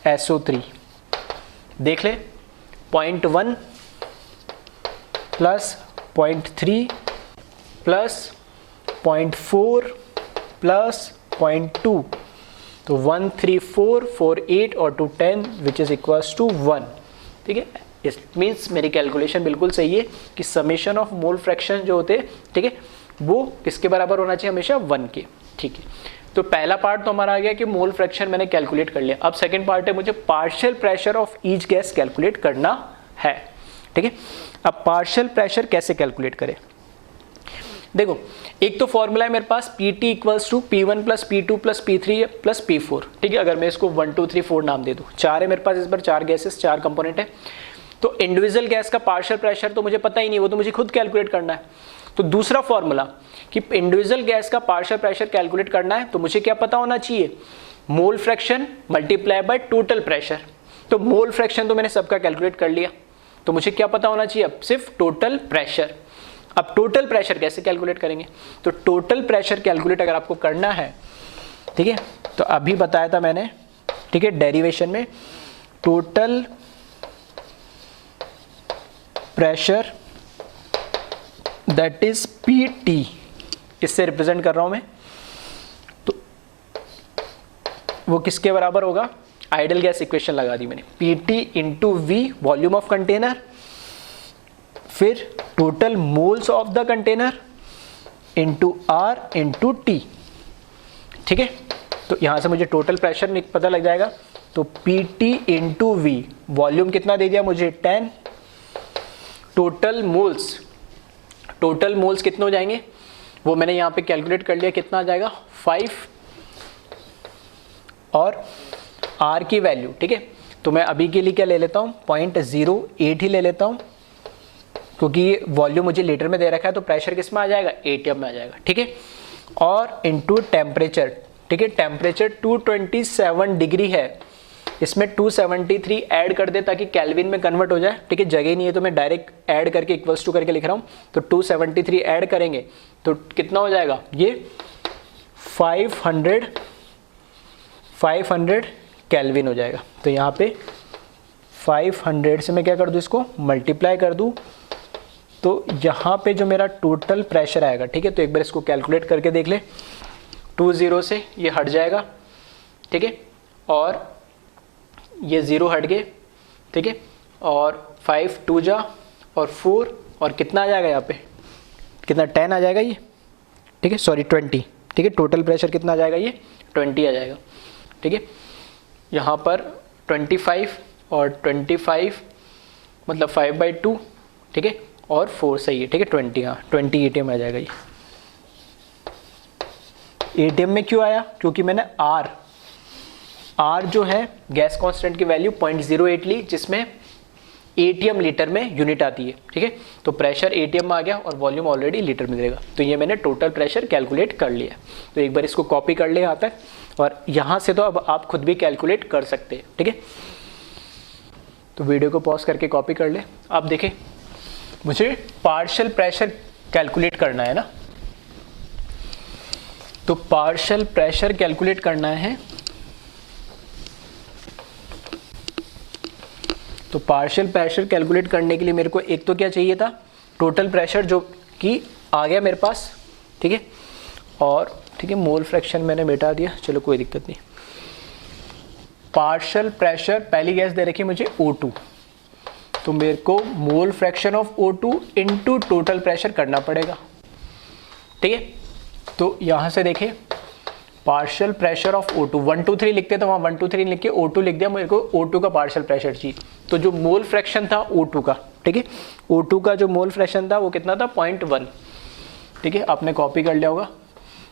SO3। देख ले 0.1 प्लस 0.3 प्लस 0.4 प्लस 0.2। तो 1 3 4 4 8 और 2 10 विच इज इक्वल्स टू 1। ठीक है, इट मीन्स मेरी कैलकुलेशन बिल्कुल सही है कि समेशन ऑफ मोल फ्रैक्शन जो होते हैं, ठीक है, वो किसके बराबर होना चाहिए हमेशा 1 के। ठीक है, तो पहला पार्ट तो हमारा आ गया कि मोल फ्रैक्शन मैंने कैलकुलेट कर लिया। अब सेकंड पार्ट है मुझे partial pressure of each gas calculate करना है। ठीक है, अब पार्शियल प्रेशर कैसे कैलकुलेट करें, देखो एक तो फॉर्मूला है मेरे पास PT equals to P1 plus P2 plus P3 plus P4। ठीक है, अगर मैं इसको 1 2 3 4 नाम दे दूं, 4 है मेरे पास, इस बार 4 गैसेस 4 कंपोनेंट है। तो इंडिविजुअल गैस का पार्शियल प्रेशर तो मुझे पता ही नहीं, वो तो मुझे खुद कैलकुलेट करना है। तो दूसरा फॉर्मूला कि इंडिविजुअल गैस का पार्शियल प्रेशर कैलकुलेट करना है तो मुझे क्या पता होना चाहिए, मोल fraction multiply by total pressure. तो मोल फ्रैक्शन तो मैंने सबका कैलकुलेट कर लिया, तो मुझे क्या पता होना चाहिए अब सिर्फ टोटल प्रेशर। अब टोटल प्रेशर कैसे कैलकुलेट करेंगे, तो टोटल प्रेशर कैलकुलेट अगर आपको करना है, ठीक है, तो अभी बताया था मैंने, ठीक है, डेरिवेशन में total pressure that is PT, इससे रिप्रेजेंट कर रहा हूं मैं। तो वो किसके बराबर होगा, आइडियल गैस इक्वेशन लगा दी मैंने, Pt into V volume of container, फिर total moles of the container into R into T. ठीक है, तो यहां से मुझे टोटल प्रेशर पता लग जाएगा। तो Pt इंटू वी वॉल्यूम कितना दे दिया मुझे 10, टोटल मोल्स कितने हो जाएंगे वो मैंने यहाँ पे कैलकुलेट कर लिया, कितना आ जाएगा 5, और R की वैल्यू, ठीक है, तो मैं अभी के लिए क्या ले लेता हूँ 0.08 ही ले लेता हूँ, क्योंकि ये वॉल्यूम मुझे लीटर में दे रखा है, तो प्रेशर किस में आ जाएगा ATM में आ जाएगा। ठीक है, और इनटू टेम्परेचर, ठीक है, टेम्परेचर 227 डिग्री है, इसमें 273 ऐड कर दे ताकि केल्विन में कन्वर्ट हो जाए। ठीक है, जगह नहीं है तो मैं डायरेक्ट ऐड करके इक्वल्स टू करके लिख रहा हूँ, तो 273 ऐड करेंगे तो कितना हो जाएगा ये 500 केल्विन हो जाएगा। तो यहाँ पे 500 से मैं क्या कर दूँ, इसको मल्टीप्लाई कर दूँ, तो यहाँ पे जो मेरा टोटल प्रेशर आएगा, ठीक है, तो एक बार इसको कैलकुलेट करके देख ले, 20 से ये हट जाएगा, ठीक है, और ये 0 हट गए, ठीक है, और 5 2 जा और 4 और कितना आ जाएगा यहाँ पे, कितना 10 आ जाएगा ये, ठीक है, सॉरी 20, ठीक है, टोटल प्रेशर कितना आ जाएगा ये 20 आ जाएगा। ठीक है, यहाँ पर 25 और 25 मतलब 5/2, ठीक है, और 4 सही है, ठीक है, 20, हाँ 20 ATM आ जाएगा ये। ATM में क्यों आया, क्योंकि मैंने R जो है गैस कांस्टेंट की वैल्यू 0.08 ली, जिसमें ATM लीटर में यूनिट आती है। ठीक है, तो प्रेशर ATM में आ गया और वॉल्यूम ऑलरेडी लीटर में देगा, तो ये मैंने टोटल प्रेशर कैलकुलेट कर लिया। तो एक बार इसको कॉपी कर ले यहाँ तक, और यहाँ से तो अब आप खुद भी कैलकुलेट कर सकते हैं। ठीक है, तो वीडियो को पॉज करके कॉपी कर ले। अब देखें, मुझे पार्शियल प्रेशर कैलकुलेट करना है ना, तो पार्शियल प्रेशर कैलकुलेट करना है, तो पार्शियल प्रेशर कैलकुलेट करने के लिए मेरे को एक तो क्या चाहिए था, टोटल प्रेशर, जो कि आ गया मेरे पास। ठीक है, और ठीक है, मोल फ्रैक्शन मैंने मिटा दिया, चलो कोई दिक्कत नहीं। पार्शियल प्रेशर, पहली गैस दे रखी मुझे O2, तो मेरे को मोल fraction of O2 into total pressure करना पड़ेगा। ठीक है, तो यहाँ से देखें, पार्शियल प्रेशर ऑफ O2 1 2 3 लिखते तो वहाँ 1 2 3 लिख के O2 लिख दिया, मेरे को O2 का पार्शियल प्रेशर चाहिए। तो जो मोल फ्रैक्शन था O2 का, ठीक है, O2 का जो मोल फ्रैक्शन था वो कितना था 0.1। ठीक है, आपने कॉपी कर लिया होगा,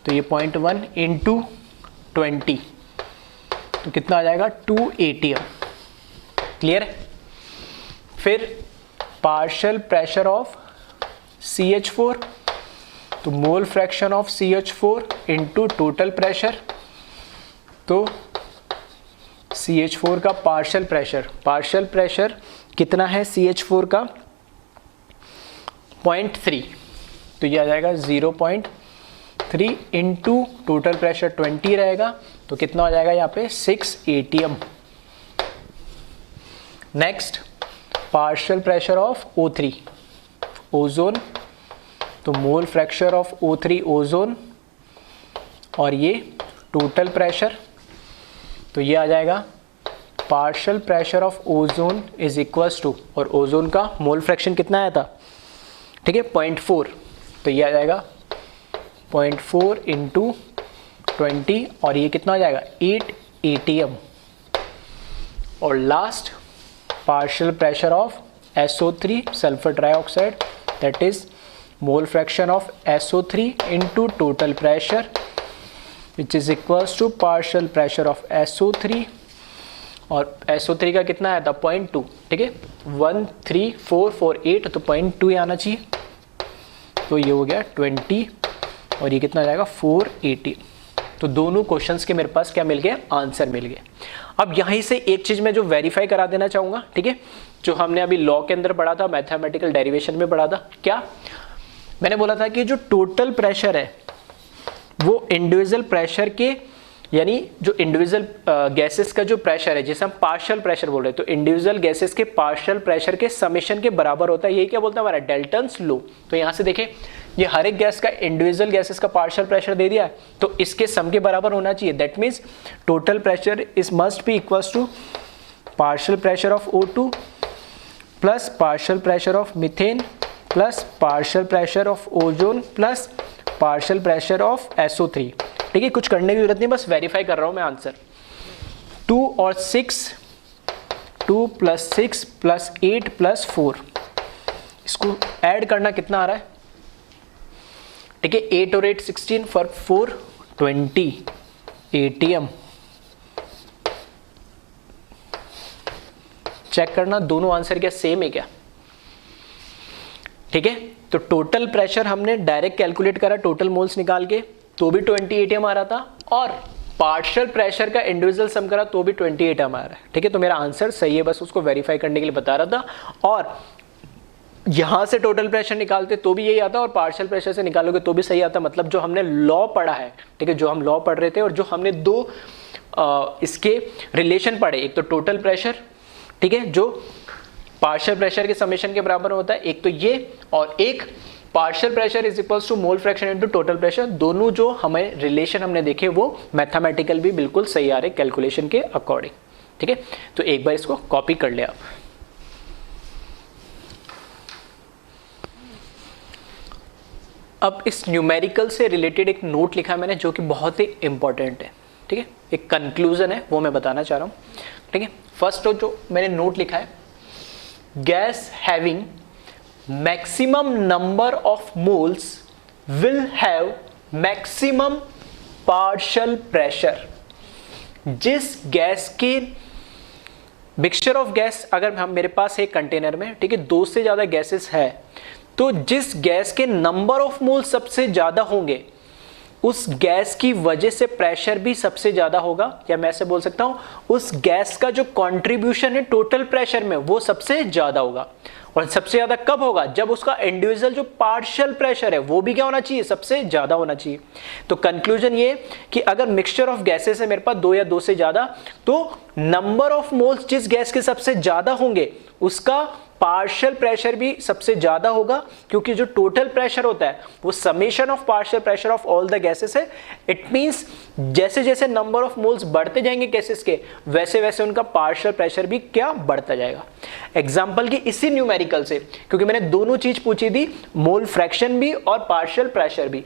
तो ये 0.1 इंटू 20, तो कितना आ जाएगा 2 ATM। क्लियर है। फिर पार्शियल प्रेशर ऑफ CH4, तो मोल fraction of CH4 into total pressure, तो CH4 का पार्शियल प्रेशर कितना है CH4 का 0.3, तो ये आ जाएगा 0.3 इंटू टोटल प्रेशर 20 रहेगा, तो कितना हो जाएगा यहाँ पे 6 ATM। Next, partial pressure of O3 ozone, तो मोल फ्रैक्शन ऑफ O3 ओजोन, और ये टोटल प्रेशर, तो ये आ जाएगा partial pressure of ozone is equals to, और ओजोन का मोल फ्रैक्शन कितना आया था, ठीक है 0.4, तो ये आ जाएगा 0.4 इंटू 20, और ये कितना आ जाएगा 8 ATM। और last, partial pressure of SO3 sulphur trioxide, that is mole fraction of SO3 into total pressure which is equals to partial pressure of SO3, और SO3 का कितना आया था 0.2, ठीक है 13448, तो 0.2 ही आना चाहिए, तो ये हो गया 20, और ये कितना आ जाएगा 480। तो दोनों क्वेश्चंस के मेरे पास क्या मिल गए, आंसर मिल गए। अब यहीं से एक चीज मैं जो वेरीफाई करा देना चाहूंगा, ठीक है, जो हमने अभी लॉ के अंदर पढ़ा था, मैथमेटिकल डेरिवेशन में पढ़ा था, क्या मैंने बोला था कि जो टोटल प्रेशर है वो इंडिविजुअल प्रेशर के, यानी जो इंडिविजुअल गैसेस का जो प्रेशर है, जिसे हम पार्शियल प्रेशर बोल रहे हैं, तो इंडिविजुअल गैसेस के पार्शियल प्रेशर के समेशन के बराबर होता है। यही क्या बोलता है हमारा डेल्टन्स लॉ। तो यहाँ से देखें, ये हर एक गैस का इंडिविजुअल गैसेस का पार्शियल प्रेशर दे दिया है, तो इसके सम के बराबर होना चाहिए। That means total pressure is must be equals to partial pressure of O2 plus partial pressure of methane plus partial pressure of ozone plus partial pressure of SO3। ठीक है, कुछ करने की जरूरत नहीं, बस वेरीफाई कर रहा हूं मैं आंसर। 2 और 6, 2 + 6 + 8 + 4, इसको ऐड करना कितना आ रहा है? ठीक है, 8 और 8 16 फॉर 4 20 ATM। चेक करना दोनों आंसर क्या सेम है क्या। ठीक है, तो टोटल प्रेशर हमने डायरेक्ट कैलकुलेट करा टोटल मोल्स निकाल के, तो भी 20 ATM आ रहा था, और पार्शियल प्रेशर का इंडिविजुअल सम करा तो भी 20 ATM आ रहा है। ठीक है, तो मेरा आंसर सही है, बस उसको वेरीफाई करने के लिए बता रहा था। और यहां से टोटल प्रेशर निकालते तो भी यही आता, और पार्शियल प्रेशर से निकालोगे तो भी सही आता। मतलब जो हमने लॉ पढ़ा है, ठीक है, जो हम लॉ पढ़ रहे थे, और जो हमने दो इसके रिलेशन पढ़े, एक तो टोटल प्रेशर, ठीक है, जो पार्शियल प्रेशर के समेशन के बराबर होता है, एक तो ये, और एक partial pressure is equals to mole fraction into total pressure. दोनों जो हमें रिलेशन हमने देखे वो मैथमेटिकल भी बिल्कुल सही आ रहे कैलकुलेशन के अकॉर्डिंग। ठीक है, तो एक बार इसको कॉपी कर ले आप। अब इस न्यूमेरिकल से रिलेटेड एक नोट लिखा है मैंने, जो कि बहुत ही इंपॉर्टेंट है। ठीक है, एक कंक्लूजन है, वो मैं बताना चाह रहा हूं। ठीक है, फर्स्ट जो मैंने नोट लिखा है, gas having maximum number of moles will have maximum partial pressure. जिस गैस की मिक्सचर ऑफ गैस, अगर हम मेरे पास एक कंटेनर में, ठीक है, 2 से ज्यादा गैसेस है, तो जिस गैस के नंबर ऑफ मोल सबसे ज्यादा होंगे, उस गैस की वजह से प्रेशर भी सबसे ज्यादा होगा। या मैं ऐसे बोल सकता हूं, उस गैस का जो कंट्रीब्यूशन है टोटल प्रेशर में, वो सबसे ज्यादा होगा। और सबसे ज्यादा कब होगा? जब उसका इंडिविजुअल जो पार्शियल प्रेशर है वो भी क्या होना चाहिए? सबसे ज्यादा होना चाहिए। तो कंक्लूजन ये कि अगर मिक्सचर ऑफ गैसेस है मेरे पास 2 या 2 से ज्यादा, तो नंबर ऑफ मोल्स जिस गैस के सबसे ज्यादा होंगे उसका पार्शियल प्रेशर भी सबसे ज्यादा होगा, क्योंकि जो टोटल प्रेशर होता है वो summation of partial pressure of all the gases है। इट मींस जैसे जैसे नंबर ऑफ मोल्स बढ़ते जाएंगे गैसेस के, वैसे वैसे उनका पार्शियल प्रेशर भी क्या बढ़ता जाएगा। एग्जांपल की इसी न्यूमेरिकल से, क्योंकि मैंने दोनों चीज पूछी थी, मोल फ्रैक्शन भी और पार्शियल प्रेशर भी।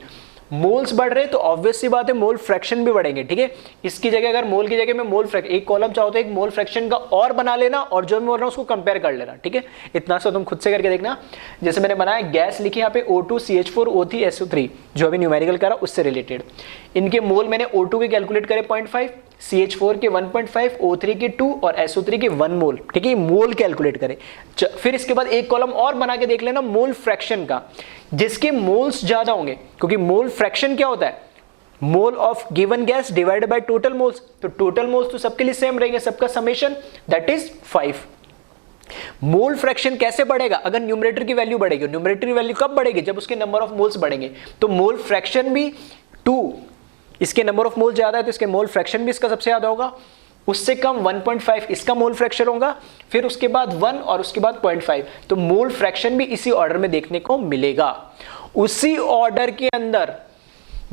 मोल्स बढ़ रहे तो ऑब्वियस सी बात है मोल फ्रैक्शन भी बढ़ेंगे। ठीक है, इसकी जगह अगर मोल की जगह में मोल फ्रैक्शन, एक कॉलम चाहो तो एक मोल फ्रैक्शन का और बना लेना, और जो मैं बोल रहा हूं उसको कंपेयर कर लेना। ठीक है, इतना सा तुम खुद से करके देखना। जैसे मैंने बनाया गैस लिखी यहाँ पे O2 CH4 O3 SO3, जो अभी न्यूमेरिकल करा उससे रिलेटेड। इनके मोल मैंने O2 के कैलकुलेट करे 0.5, CH4 के 1.5, O3 के 2 और SO3 के 1 मोल। ठीक है, मोल कैलकुलेट करे। फिर इसके बाद एक कॉलम और बना के देख लेना मोल फ्रैक्शन का, जिसके मोल्स ज्यादा होंगे, क्योंकि मोल फ्रैक्शन क्या होता है? Mole of given gas divided by total moles. तो टोटल मोल्स तो सबके लिए सेम रहेंगे, सबका summation that is 5। Mole fraction कैसे बढ़ेगा? अगर न्यूमरेटर की वैल्यू बढ़ेगी। न्यूमरेटर की वैल्यू कब बढ़ेगी? जब उसके नंबर ऑफ मोल्स बढ़ेंगे। तो मोल फ्रैक्शन भी 2, इसके नंबर ऑफ मोल ज्यादा है तो इसके मोल फ्रैक्शन भी इसका सबसे ज्यादा होगा। उससे कम 1.5 इसका मोल फ्रैक्शन होगा, फिर उसके बाद 1 और उसके बाद 0.5। तो मोल फ्रैक्शन भी इसी ऑर्डर में देखने को मिलेगा। उसी ऑर्डर के अंदर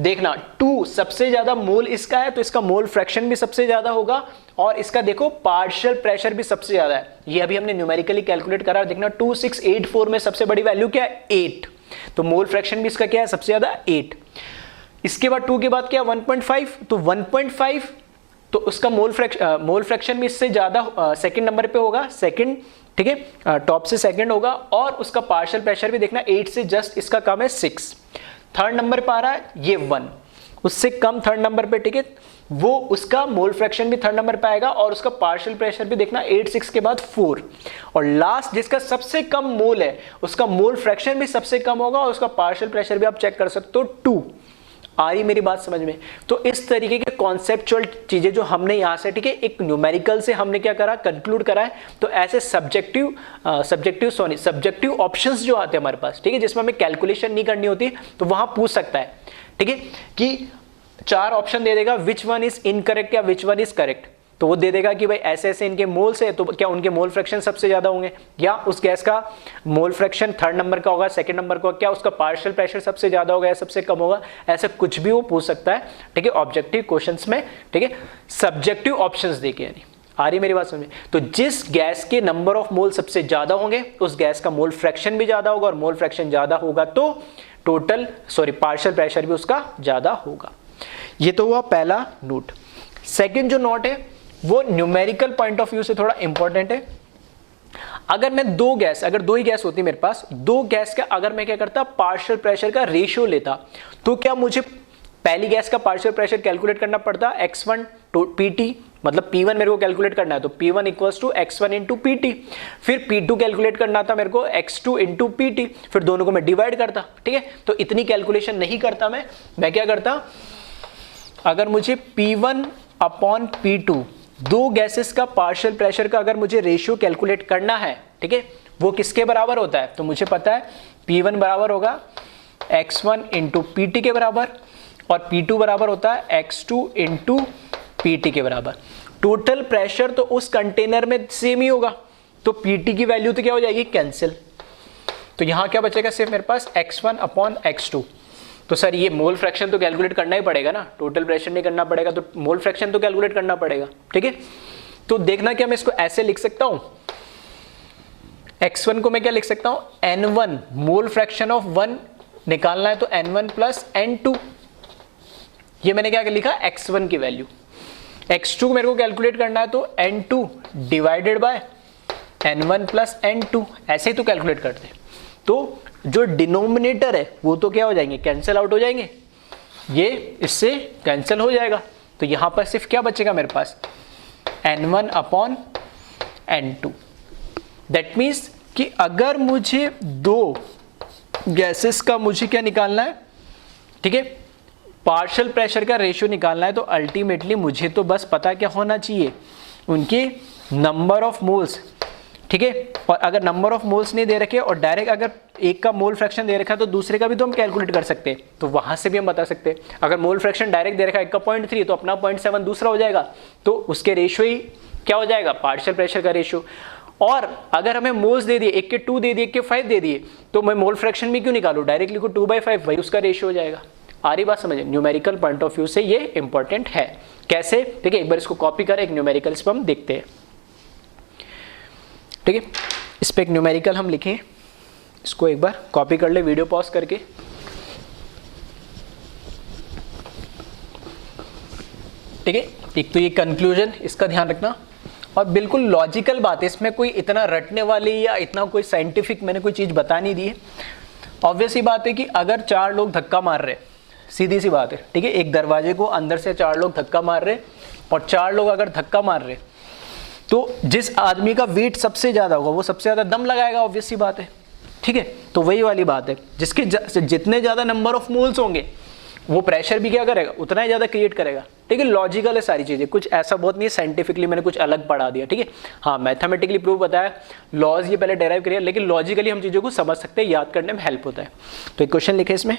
देखना 2 सबसे ज्यादा मोल इसका है, तो इसका मोल फ्रैक्शन भी सबसे ज्यादा होगा, और इसका देखो पार्शियल प्रेशर भी सबसे ज्यादा है। ये अभी हमने न्यूमेरिकली कैलकुलेट करा, देखना 2684 में सबसे बड़ी वैल्यू क्या है? 8। तो मोल फ्रैक्शन भी इसका क्या है? सबसे ज्यादा 8। इसके बाद 2 के बाद क्या? 1.5। तो 1.5 तो उसका मोल फ्रैक्शन भी इससे ज्यादा सेकंड नंबर पे होगा, सेकंड। ठीक है, टॉप से सेकंड होगा, और उसका पार्शियल प्रेशर भी देखना 8 से जस्ट इसका कम है 6। थर्ड नंबर पे आ रहा है ये 1, उससे कम थर्ड नंबर पे। ठीक है, वो उसका मोल फ्रैक्शन भी थर्ड नंबर पे आएगा, और उसका पार्शियल प्रेशर भी देखना 8 6 के बाद 4। और लास्ट जिसका सबसे कम मोल है उसका मोल फ्रैक्शन भी सबसे कम होगा, और उसका पार्शियल प्रेशर भी आप चेक कर सकते हो 2। आ रही मेरी बात समझ में? तो इस तरीके के कॉन्सेप्चुअल चीजें जो हमने यहां से, ठीक है, एक न्यूमेरिकल से हमने क्या करा? कंक्लूड करा है। तो ऐसे सब्जेक्टिव ऑप्शंस जो आते हैं हमारे पास, ठीक है, जिसमें हमें कैलकुलेशन नहीं करनी होती, तो वहां पूछ सकता है। ठीक है, कि 4 ऑप्शन दे देगा, विच वन इज इनकरेक्ट या विच वन इज करेक्ट। तो वो दे देगा कि भाई ऐसे ऐसे इनके मोल्स है, तो क्या उनके मोल फ्रैक्शन सबसे ज्यादा होंगे, या उस गैस का मोल फ्रैक्शन थर्ड नंबर का होगा, सेकंड नंबर का, क्या उसका पार्शियल प्रेशर सबसे ज्यादा होगा या सबसे कम होगा, ऐसा कुछ भी वो पूछ सकता है, ठीक है, ऑब्जेक्टिव क्वेश्चंस में, ठीक है, सब्जेक्टिव ऑप्शंस देके। यानी आ रही मेरी बात समझ में? तो जिस गैस के नंबर ऑफ मोल सबसे ज्यादा होंगे उस गैस का मोल फ्रैक्शन भी ज्यादा होगा, और मोल फ्रैक्शन ज्यादा होगा तो पार्शियल प्रेशर भी उसका ज्यादा होगा। ये तो हुआ पहला नोट। सेकंड जो नोट है वो न्यूमेरिकल पॉइंट ऑफ व्यू से थोड़ा इंपॉर्टेंट है। अगर मैं अगर दो ही गैस होती मेरे पास, दो गैस का अगर मैं क्या करता, पार्शियल प्रेशर का रेशियो लेता, तो क्या मुझे पहली गैस का पार्शियल प्रेशर कैलकुलेट करना पड़ता x1 टू pt, मतलब P1 मेरे को कैलकुलेट करना है तो P1 equals to x1 into PT, फिर P2 कैलकुलेट करना था मेरे को x2 इंटू PT, फिर दोनों को मैं डिवाइड करता, ठीक है। तो इतनी कैलकुलेशन नहीं करता मैं क्या करता, अगर मुझे P1 अपॉन P2 दो गैसेस का पार्शियल प्रेशर का अगर मुझे रेशियो कैलकुलेट करना है, ठीक है, वो किसके बराबर होता है, तो मुझे पता है P1 बराबर होगा x1 इंटू PT के बराबर, और P2 बराबर होता है x2 इंटू PT के बराबर। टोटल प्रेशर तो उस कंटेनर में सेम ही होगा, तो PT की वैल्यू तो क्या हो जाएगी, कैंसिल। तो यहां क्या बचेगा, सिर्फ मेरे पास x1 अपॉन x2। तो सर ये मोल फ्रैक्शन तो कैलकुलेट करना ही पड़ेगा ना, टोटल प्रेशर नहीं करना पड़ेगा, तो मोल फ्रैक्शन तो कैलकुलेट करना पड़ेगा, ठीक है। तो देखना क्या मैं इसको ऐसे लिख सकता हूं, x1 को मैं क्या लिख सकता हूं, n1 मोल फ्रैक्शन ऑफ 1 निकालना है तो n1 प्लस n2, ये मैंने क्या लिखा, x1 की वैल्यू। x2 मेरे को कैलकुलेट करना है तो n2 divided by n1 plus n2, ऐसे ही तो कैलकुलेट करते हैं। तो जो डिनोमिनेटर है वो तो क्या हो जाएंगे, कैंसिल आउट हो जाएंगे, ये इससे कैंसिल हो जाएगा, तो यहां पर सिर्फ क्या बचेगा मेरे पास, n1 upon n2। That means कि अगर मुझे दो गैसेस का मुझे क्या निकालना है, ठीक है, पार्शियल प्रेशर का रेशियो निकालना है, तो अल्टीमेटली मुझे तो बस पता क्या होना चाहिए, उनके नंबर ऑफ मोल्स, ठीक है। और अगर नंबर ऑफ मोल्स नहीं दे रखे और डायरेक्ट अगर एक का मोल फ्रैक्शन दे रखा है तो दूसरे का भी तो हम कैलकुलेट कर सकते हैं, तो वहां से भी हम बता सकते हैं। अगर मोल फ्रैक्शन डायरेक्ट दे रखा है एक का 0.3 तो अपना 0.7 दूसरा हो जाएगा, तो उसके रेशियो ही क्या हो जाएगा, पार्शियल प्रेशर का रेशियो। और अगर हमें मोल्स दे दिए, एक के 2 दे दिए, एक के 5 दे दिए, तो मैं मोल फ्रैक्शन भी क्यों निकालू, डायरेक्ट लिखो 2/5, वही उसका रेशियो हो जाएगा। आ रही बात समझे, न्यूमेरिकल पॉइंट ऑफ व्यू से ये इंपॉर्टेंट है। कैसे, ठीक है, एक बार इसको कॉपी करें, एक न्यूमेरिकल इस पर हम देखते हैं, ठीक है। इस पर एक न्यूमेरिकल हम लिखें, इसको एक बार कॉपी कर ले वीडियो पॉज करके, ठीक है। एक तो ये कंक्लूजन, इसका ध्यान रखना, और बिल्कुल लॉजिकल बात है, इसमें कोई इतना रटने वाली या इतना कोई साइंटिफिक मैंने कोई चीज बता नहीं दी है। ऑब्वियस ही बात है कि अगर 4 लोग धक्का मार रहे, सीधी सी बात है, ठीक है, एक दरवाजे को अंदर से 4 लोग धक्का मार रहे, और 4 लोग अगर धक्का मार रहे तो जिस आदमी का वेट सबसे ज्यादा होगा वो सबसे ज्यादा दम लगाएगा, ऑब्वियस सी बात है, ठीक है। तो वही वाली बात है, जिसके जितने ज्यादा नंबर ऑफ मोल्स होंगे वो प्रेशर भी क्या करेगा, उतना ही ज्यादा क्रिएट करेगा, ठीक है। लॉजिकल है सारी चीजें, कुछ ऐसा बहुत नहीं है साइंटिफिकली मैंने कुछ अलग पढ़ा दिया, ठीक है। हाँ, मैथमेटिकली प्रूफ बताया, लॉज ये पहले डेराइव करिए, लेकिन लॉजिकली हम चीजों को समझ सकते हैं, याद करने में हेल्प होता है। तो एक क्वेश्चन लिखे इसमें,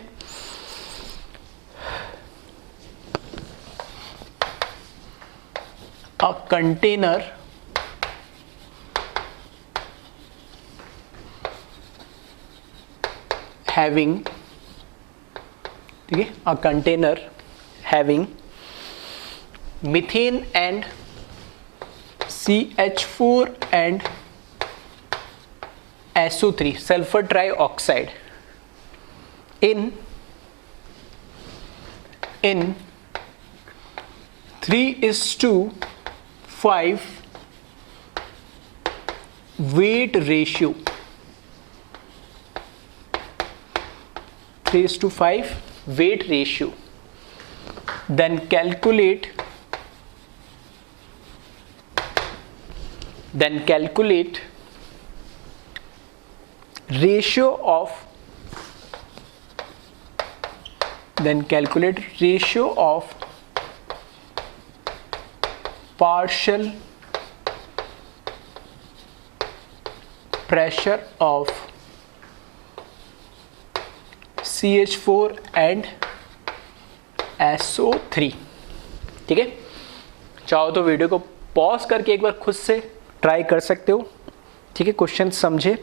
अ कंटेनर having, ठीक है, a container having methane and CH4 and SO3 sulfur trioxide in 3:5 weight ratio, 3:5 weight ratio, then calculate ratio of partial pressure of CH4 and SO3, ठीक है। चाहो तो वीडियो को पॉज करके एक बार खुद से ट्राई कर सकते हो, ठीक है, क्वेश्चन समझे।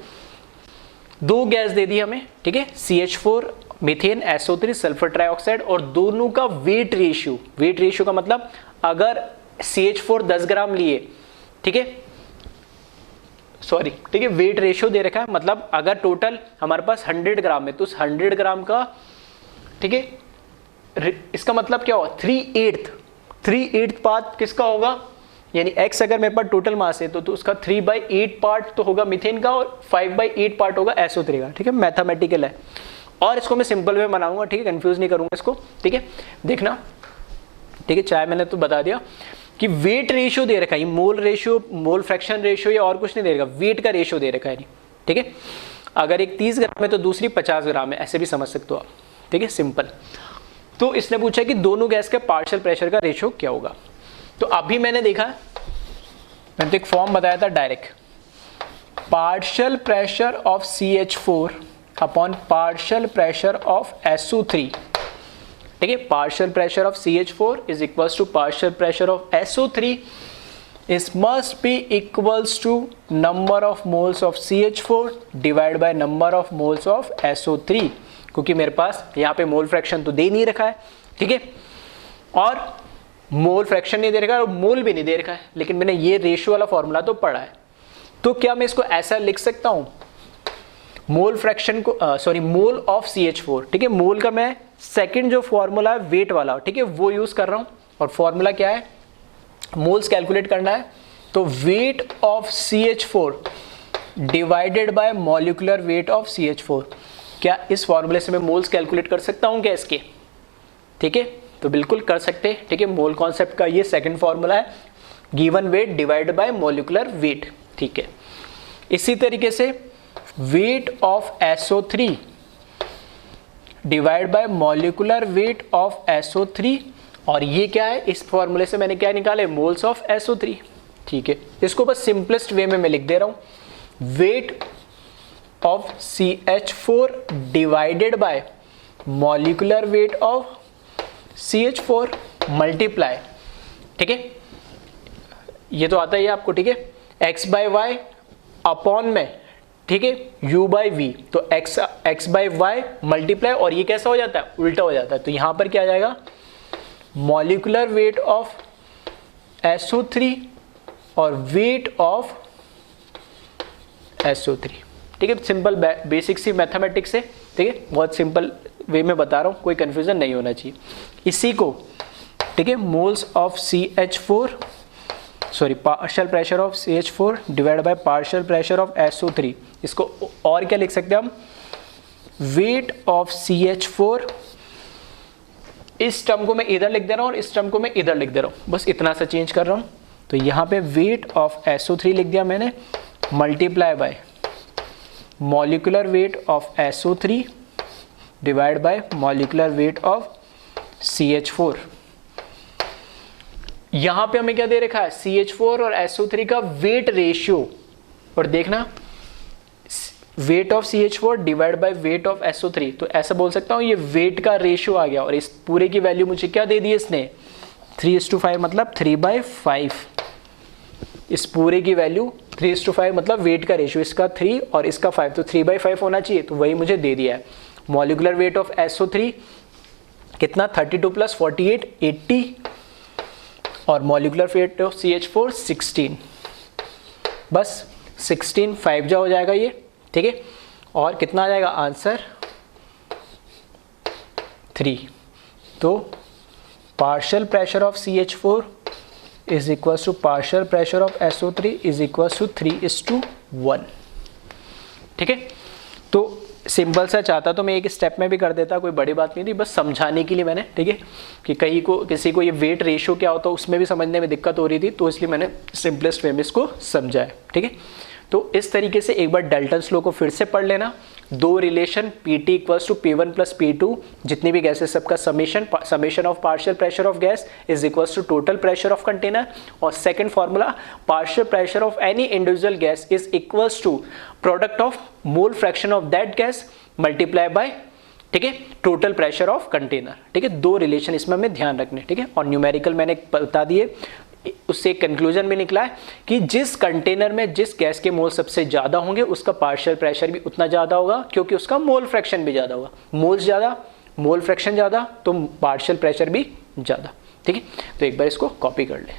दो गैस दे दी हमें, ठीक है, CH4 methane SO3 sulphur trioxide, और दोनों का वेट रेशियो का मतलब अगर CH4 10 ग्राम लिए, ठीक है, सॉरी, ठीक है, वेट रेशियो दे रखा है, मतलब अगर टोटल हमारे पास 100 ग्राम है तो उस 100 ग्राम का, ठीक है, इसका मतलब क्या होगा, 3/8 पार्ट किसका होगा, यानी x अगर मेरे पास टोटल मास है तो उसका 3/8 पार्ट तो होगा मीथेन का और 5/8 पार्ट होगा SO3 का, ठीक है, मैथमेटिकल है। और इसको मैं सिंपल में बनाऊंगा, ठीक है, कंफ्यूज नहीं करूंगा इसको, ठीक है, देखना, ठीक है, चाहे मैंने तो बता दिया कि वेट रेशियो दे रखा है, mole ratio, mole fraction ratio या और कुछ नहीं दे रखा, वेट का रेशियो दे रखा है, ठीक है। अगर एक 30 ग्राम है तो दूसरी 50 ग्राम है, ऐसे भी समझ सकते हो आप, ठीक है, सिंपल। तो इसने पूछा कि दोनों गैस के पार्शियल प्रेशर का रेशियो क्या होगा। तो अभी मैंने देखा, मैंने तो एक फॉर्म बताया था direct, partial pressure of CH4 upon partial pressure of SO3, ठीक है, partial pressure of CH4 is equals to partial pressure of SO3 is must be equals to number of moles of CH4 divide by number of moles of SO3, क्योंकि मेरे पास यहाँ पे mole fraction तो दे नहीं रखा है, ठीक है, और मोल फ्रैक्शन नहीं दे रखा है और मोल भी नहीं दे रखा है, लेकिन मैंने ये रेशियो वाला फॉर्मूला तो पढ़ा है। तो क्या मैं इसको ऐसा लिख सकता हूँ, मोल फ्रैक्शन को सॉरी मोल ऑफ CH4, ठीक है, मोल का मैं सेकंड जो फॉर्मूला है वेट वाला, ठीक है, वो यूज कर रहा हूँ, और फॉर्मूला क्या है, मोल्स कैलकुलेट करना है, तो weight of CH4 divided by molecular weight of CH4, क्या इस फॉर्मूले से मैं मोल्स कैलकुलेट कर सकता हूँ क्या इसके, ठीक है, तो बिल्कुल कर सकते हैं, ठीक है, मोल कॉन्सेप्ट का ये सेकंड फॉर्मूला है, given weight divide by molecular weight, ठीक है। इसी तरीके से weight of SO3 divide by molecular weight of SO3, और ये क्या है, इस फॉर्मूले से मैंने क्या निकाले, मोल्स ऑफ SO3, ठीक है। इसको बस सिंपलेस्ट वे में मैं लिख दे रहा हूं, weight of CH4 divided by molecular weight of CH4 multiply, ठीक है, ये तो आता ही है आपको, ठीक है, x/y अपॉन में, ठीक है, u/v, तो x/y मल्टीप्लाई, और ये कैसा हो जाता है, उल्टा हो जाता है, तो यहां पर क्या आ जाएगा, मॉलिक्यूलर वेट ऑफ SO3 और वेट ऑफ SO3, ठीक है, सिंपल बेसिक सी मैथमेटिक्स है, ठीक है, बहुत सिंपल वे में बता रहा हूं, कोई कंफ्यूजन नहीं होना चाहिए। इसी को, ठीक है, moles of CH4 sorry partial pressure of CH4 divide by partial pressure of SO3, इसको और क्या लिख सकते हैं हम, वेट ऑफ CH4, इस टर्म को मैं इधर लिख दे रहा हूं और इस टर्म को मैं इधर लिख दे रहा हूं, बस इतना सा चेंज कर रहा हूं, तो यहां पे वेट ऑफ SO3 लिख दिया मैंने, multiply by molecular weight of SO3 divide by molecular weight of CH4। यहां पे हमें क्या दे रखा है, CH4 और SO3 का वेट रेशियो, और देखना weight of CH4 divide by weight of SO3, तो ऐसा बोल सकता हूं ये वेट का रेशियो आ गया, और इस पूरे की वैल्यू मुझे क्या दे दी है इसने, 3:5, मतलब 3/5, इस पूरे की वैल्यू 3:5, मतलब वेट का रेशियो, इसका 3 और इसका 5, तो 3/5 होना चाहिए, तो वही मुझे दे दिया है। मॉलिक्यूलर वेट ऑफ SO3 कितना, 32 + 48 80, और मॉलिक्यूलर वेट ऑफ CH4 16, बस 16 5 जा हो जाएगा ये, ठीक है, और कितना आ जाएगा आंसर 3। तो partial pressure of CH4 is equals to partial pressure of SO3 is equals to 3:1, ठीक है। तो सिंपल सा चाहता तो मैं एक स्टेप में भी कर देता, कोई बड़ी बात नहीं थी, बस समझाने के लिए मैंने, ठीक है, कि किसी को ये वेट रेशियो क्या होता है उसमें भी समझने में दिक्कत हो रही थी, तो इसलिए मैंने सिंपलेस्ट वे में इसको समझाया, ठीक है। तो इस तरीके से एक बार डाल्टन्स लॉ को फिर से पढ़ लेना, दो रिलेशन PT = P1 + P2, जितनी भी गैसेस सबका summation of partial pressure of gas is equals to total pressure of container, और second formula partial pressure of any individual gas is equals to product of mole fraction of that gas multiply by, ठीक है, total pressure of container, ठीक है। दो relation इसमें हमें ध्यान रखने, ठीक है, और न्यूमेरिकल मैंने बता दिए, उससे एक कंक्लूजन भी निकला है कि जिस कंटेनर में जिस गैस के मोल सबसे ज़्यादा होंगे उसका पार्शियल प्रेशर भी उतना ज़्यादा होगा, क्योंकि उसका मोल फ्रैक्शन भी ज़्यादा होगा। मोल ज़्यादा, मोल फ्रैक्शन ज़्यादा, तो पार्शियल प्रेशर भी ज़्यादा। ठीक है, तो एक बार इसको कॉपी कर लें।